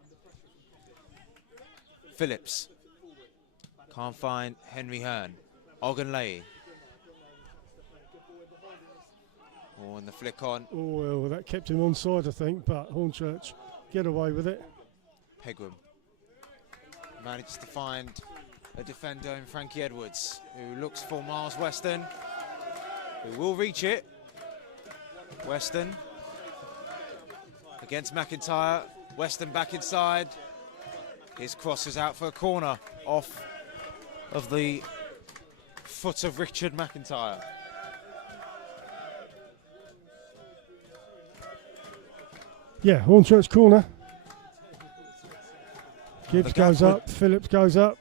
Phillips. Can't find Henry Hearn. Ogunlayi. Oh, and the flick on. Oh, well, that kept him onside, I think, but Hornchurch get away with it. Pegram manages to find a defender in Frankie Edwards, who looks for Miles Weston, who will reach it. Weston against McIntyre. Weston back inside. His cross is out for a corner off of the foot of Richard McIntyre. Yeah, Hornchurch corner. Gibbs goes up, Phillips goes up.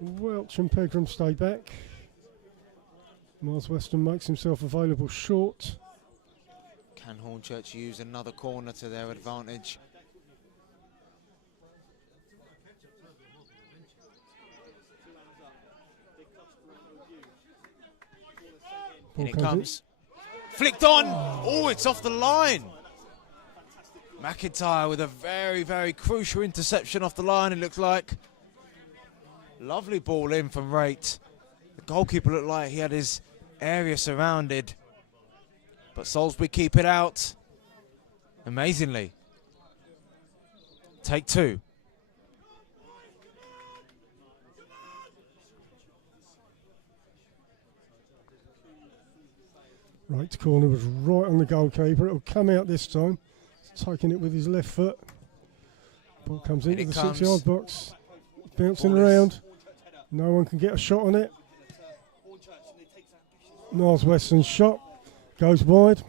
Welch and Pegram stay back. Miles Weston makes himself available short. Can Hornchurch use another corner to their advantage? In it comes. Flicked on! Oh, it's off the line! McIntyre with a very, very crucial interception off the line, it looks like. Lovely ball in from Rate. The goalkeeper looked like he had his area surrounded. But Salisbury keep it out. Amazingly. Take two. Right corner was right on the goalkeeper. It'll come out this time. He's taking it with his left foot. Ball comes into the 6-yard box. Bouncing around. No one can get a shot on it. Miles Weston's shot goes wide.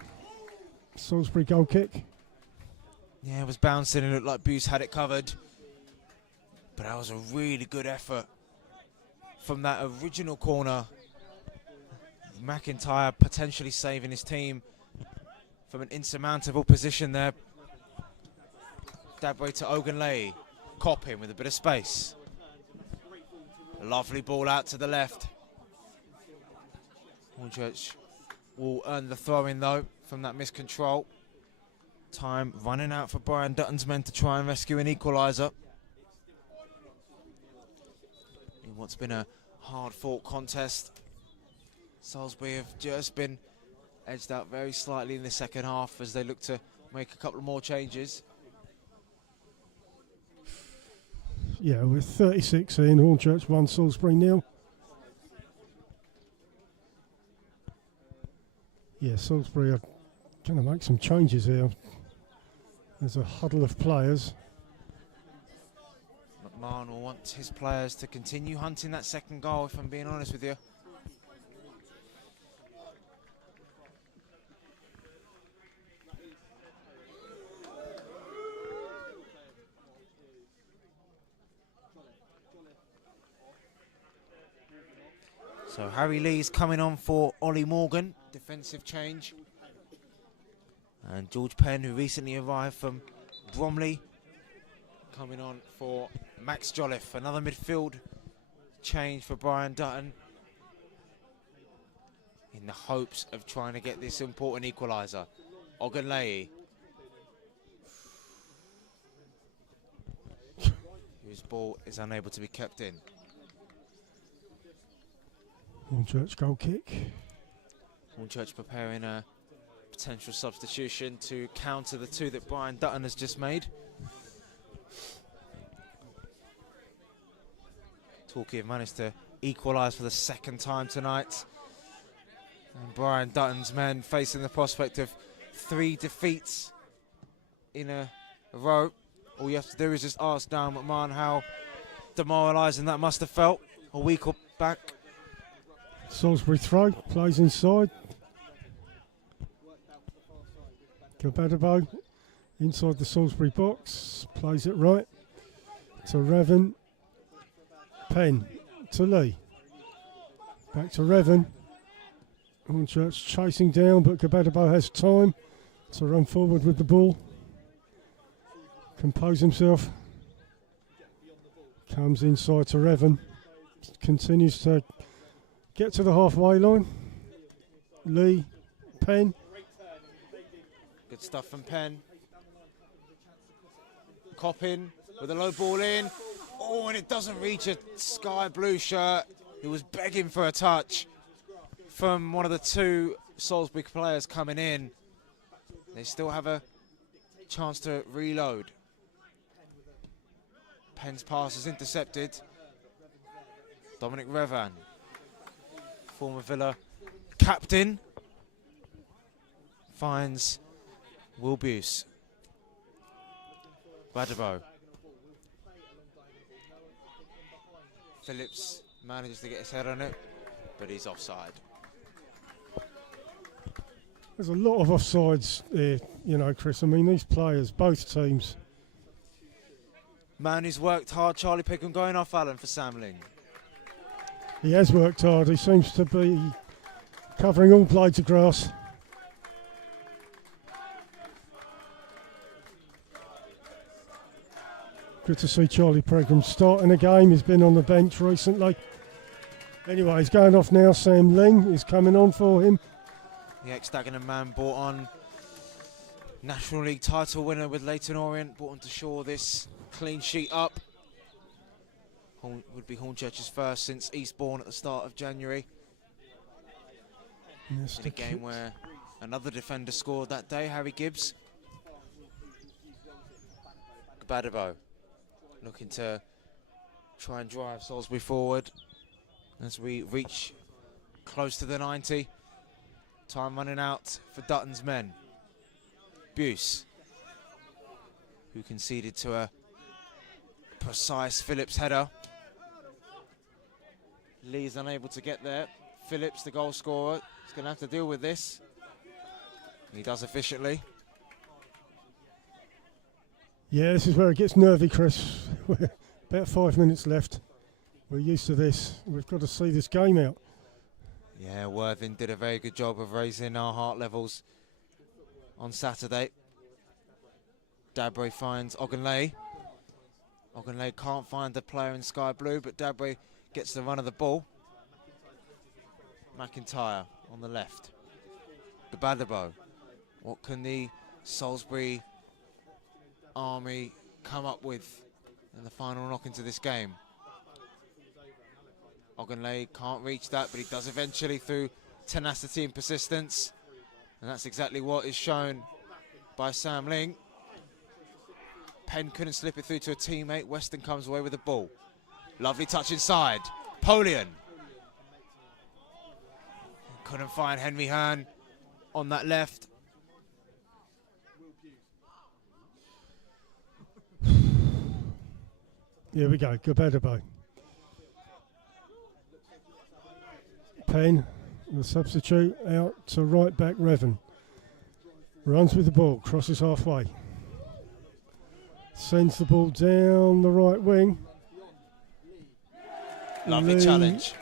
Salisbury goal kick. Yeah, it was bouncing and it looked like Buse had it covered. But that was a really good effort from that original corner. McIntyre potentially saving his team from an insurmountable position there. Dabre to Ogunlayi. Coppin with a bit of space. A lovely ball out to the left. Hornchurch will earn the throw-in though from that miscontrol. Time running out for Brian Dutton's men to try and rescue an equaliser. In what's been a hard-fought contest. Salisbury have just been edged out very slightly in the second half as they look to make a couple more changes. Yeah, with 36 in, Hornchurch 1, Salisbury 0. Yeah, Salisbury are going to make some changes here. There's a huddle of players. McMahon will want his players to continue hunting that second goal, if I'm being honest with you. So Harry Lee's coming on for Ollie Morgan, defensive change. And George Penn, who recently arrived from Bromley, coming on for Max Jolliffe. Another midfield change for Brian Dutton, in the hopes of trying to get this important equaliser. Ogunleye, whose ball is unable to be kept in. Hornchurch goal kick. Hornchurch preparing a potential substitution to counter the two that Brian Dutton has just made. Torquay have managed to equalise for the second time tonight. And Brian Dutton's men facing the prospect of 3 defeats in a row. All you have to do is just ask Dan McMahon how demoralising that must have felt a week back. Salisbury throw, plays inside. Gabadabo inside the Salisbury box, plays it right to Revan. Penn to Lee. Back to Revan. Hornchurch chasing down, but Gabadabo has time to run forward with the ball. Compose himself. Comes inside to Revan. Continues to get to the halfway line. Lee, Penn. Good stuff from Penn. Coppin with a low ball in. Oh, and it doesn't reach a sky blue shirt. He was begging for a touch from one of the 2 Salisbury players coming in. They still have a chance to reload. Penn's pass is intercepted. Dominic Revan, former Villa captain, finds Will Buse. Badabo. Phillips manages to get his head on it, but he's offside. There's a lot of offsides here, you know, Chris. I mean, these players, both teams. Man who's worked hard, Charlie Pickham going off Allen for Samling. He has worked hard. He seems to be covering all blades of grass. Good to see Charlie Pegram starting a game. He's been on the bench recently. Anyway, he's going off now. Sam Ling is coming on for him. The ex-Dagenham man brought on National League title winner with Leyton Orient, brought on to shore this clean sheet up. Would be Hornchurch's first since Eastbourne at the start of January. In a game where another defender scored that day, Harry Gibbs. Gbadabo looking to try and drive Salisbury forward as we reach close to the 90. Time running out for Dutton's men. Buse, who conceded to a precise Phillips header. Lee's unable to get there. Phillips, the goal scorer, is going to have to deal with this. He does efficiently. Yeah, this is where it gets nervy, Chris. About 5 minutes left. We're used to this. We've got to see this game out. Yeah, Worthing did a very good job of raising our heart levels on Saturday. Dabray finds Ogunleye. Ogunleye can't find the player in sky blue, but Dabray gets the run of the ball. McIntyre on the left. Gbadabo. What can the Salisbury Army come up with in the final knock into this game? Ogunleye can't reach that, but he does eventually through tenacity and persistence. And that's exactly what is shown by Sam Ling. Penn couldn't slip it through to a teammate. Weston comes away with the ball. Lovely touch inside. Polian. Couldn't find Henry Hearn. on that left. Here we go, Gabadabo. Penn, the substitute, out to right back Revan. Runs with the ball, crosses halfway. Sends the ball down the right wing. Lovely Lee challenge.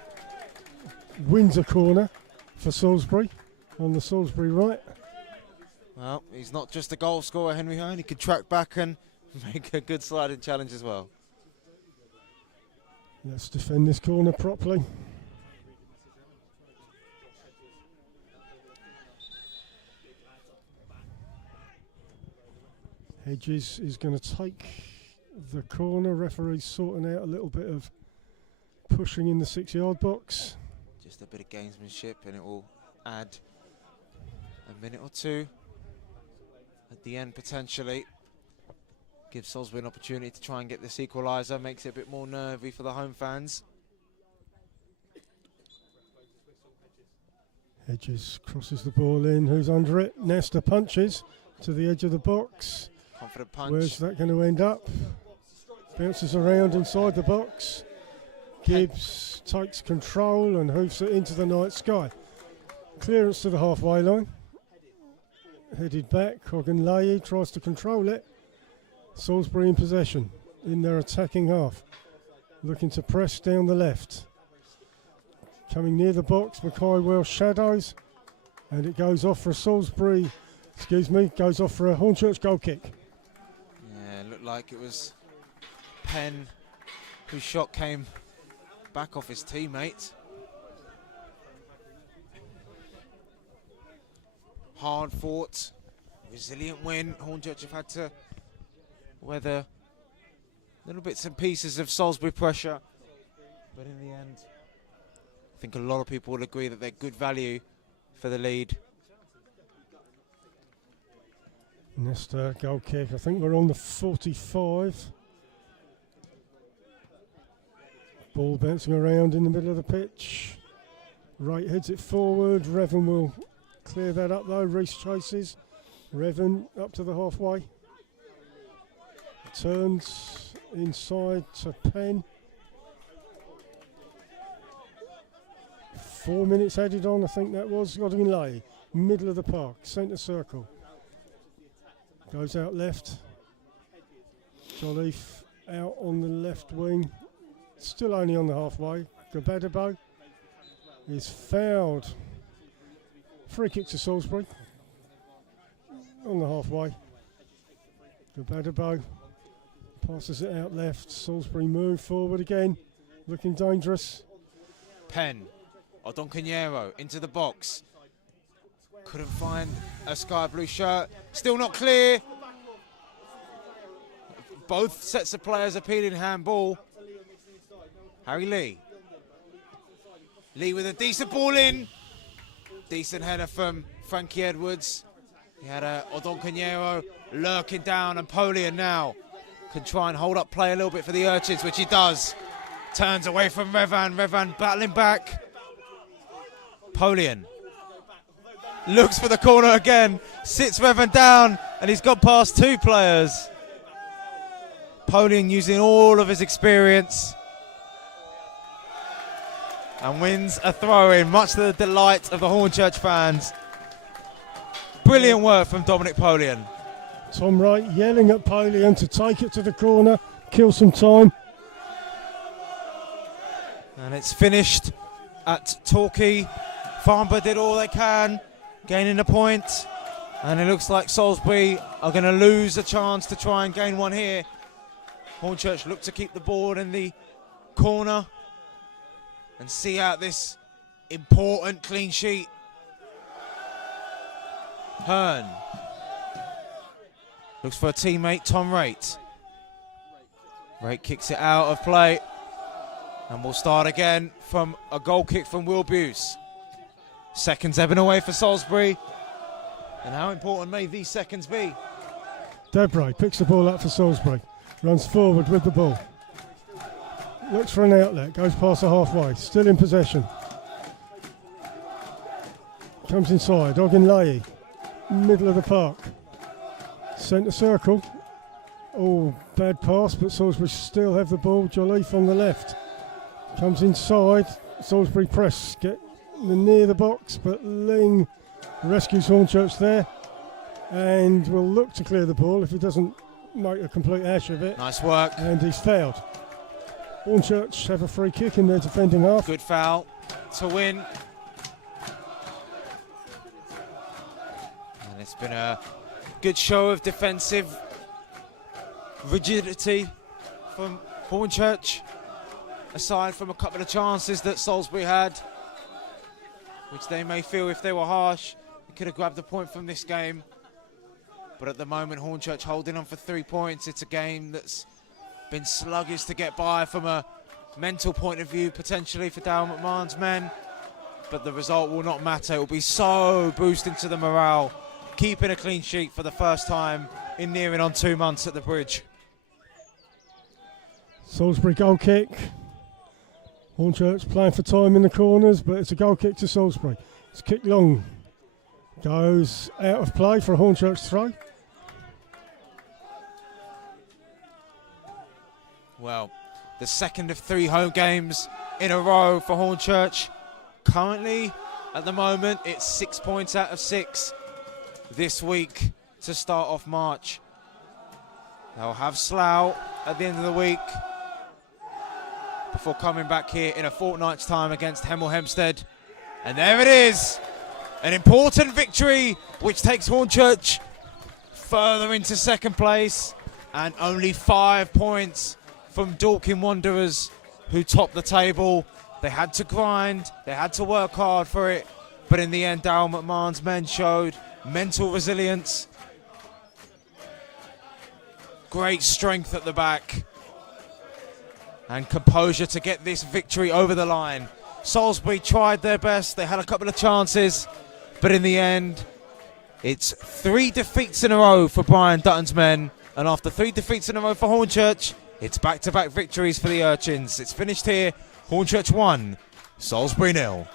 Wins a corner for Salisbury on the Salisbury right. Well, he's not just a goal scorer, Henry Hearn. He could track back and make a good sliding challenge as well. Let's defend this corner properly. Hedges is going to take the corner. Referee's sorting out a little bit of pushing in the 6-yard box. Just a bit of gamesmanship, and it will add a minute or two at the end potentially. Gives Salisbury an opportunity to try and get this equaliser. Makes it a bit more nervy for the home fans. Hedges crosses the ball in. Who's under it? Nesta punches to the edge of the box. Confident punch. Where's that going to end up? Bounces around inside the box. Gibbs takes control and hoofs it into the night sky. Clearance to the halfway line. Headed back. Ogunlaye tries to control it. Salisbury in possession in their attacking half. Looking to press down the left. Coming near the box, Mackay well shadows. And it goes off for a Salisbury, goes off for a Hornchurch goal kick. Yeah, it looked like it was Penn whose shot came back off his teammate. Hard fought, resilient win. Hornchurch have had to weather little bits and pieces of Salisbury pressure, but in the end, I think a lot of people will agree that they're good value for the lead. Nesta goal kick. I think we're on the 45. Ball bouncing around in the middle of the pitch. Right heads it forward. Revan will clear that up though. Reese chases. Revan up to the halfway. Turns inside to Penn. 4 minutes added on, I think that was. Ogunlaye, middle of the park, centre circle. Goes out left. Jolliffe out on the left wing. Still only on the halfway. Gabadabo is fouled. Free kick to Salisbury. On the halfway. Gabadabo passes it out left. Salisbury move forward again. Looking dangerous. Penn, Odonkanyero into the box. Couldn't find a sky blue shirt. Still not clear. Both sets of players appealing handball. Harry Lee. Lee with a decent ball in. Decent header from Frankie Edwards. He had a Odonkanyero lurking down, and Polian now can try and hold up play a little bit for the Urchins, which he does. Turns away from Revan. Revan battling back. Polian looks for the corner again. Sits Revan down, and he's got past two players. Polian using all of his experience and wins a throw-in, much to the delight of the Hornchurch fans. Brilliant work from Dominic Polian. Tom Wright yelling at Polian to take it to the corner, kill some time. And it's finished at Torquay. Farnborough did all they can, gaining a point. And it looks like Salisbury are going to lose a chance to try and gain one here. Hornchurch look to keep the ball in the corner and see out this important clean sheet. Hearn looks for a teammate, Tom Raitt. Raitt kicks it out of play, and we'll start again from a goal kick from Will Buse. Seconds ebbing away for Salisbury, and how important may these seconds be? Debray picks the ball up for Salisbury, runs forward with the ball. Looks for an outlet, goes past the halfway, still in possession. comes inside. Ogunlayi, middle of the park. Centre circle. Oh, bad pass, but Salisbury still have the ball. Jolliffe on the left. Comes inside. Salisbury press. Get near the box, but Ling rescues Hornchurch there. And will look to clear the ball if he doesn't make a complete ash of it. Nice work. And he's fouled. Hornchurch have a free kick in their defending half. Good foul to win. And it's been a good show of defensive rigidity from Hornchurch, aside from a couple of chances that Salisbury had, which they may feel if they were harsh, they could have grabbed the point from this game. But at the moment, Hornchurch holding on for 3 points. It's a game that's been sluggish to get by from a mental point of view, potentially for Darryl McMahon's men. But the result will not matter. It will be so boosting to the morale, keeping a clean sheet for the first time in nearing on 2 months at the Bridge. Salisbury goal kick. Hornchurch playing for time in the corners, but it's a goal kick to Salisbury. It's kicked long. Goes out of play for a Hornchurch throw. Well, the second of 3 home games in a row for Hornchurch. Currently, at the moment, it's 6 points out of 6 this week to start off March. They'll have Slough at the end of the week before coming back here in a fortnight's time against Hemel Hempstead. And there it is, an important victory which takes Hornchurch further into second place and only 5 points from Dorking Wanderers, who topped the table. They had to grind, they had to work hard for it, but in the end, Darryl McMahon's men showed mental resilience, great strength at the back, and composure to get this victory over the line. Salisbury tried their best, they had a couple of chances, but in the end, it's 3 defeats in a row for Brian Dutton's men, and after 3 defeats in a row for Hornchurch, it's back-to-back victories for the Urchins. It's finished here, Hornchurch 1, Salisbury 0.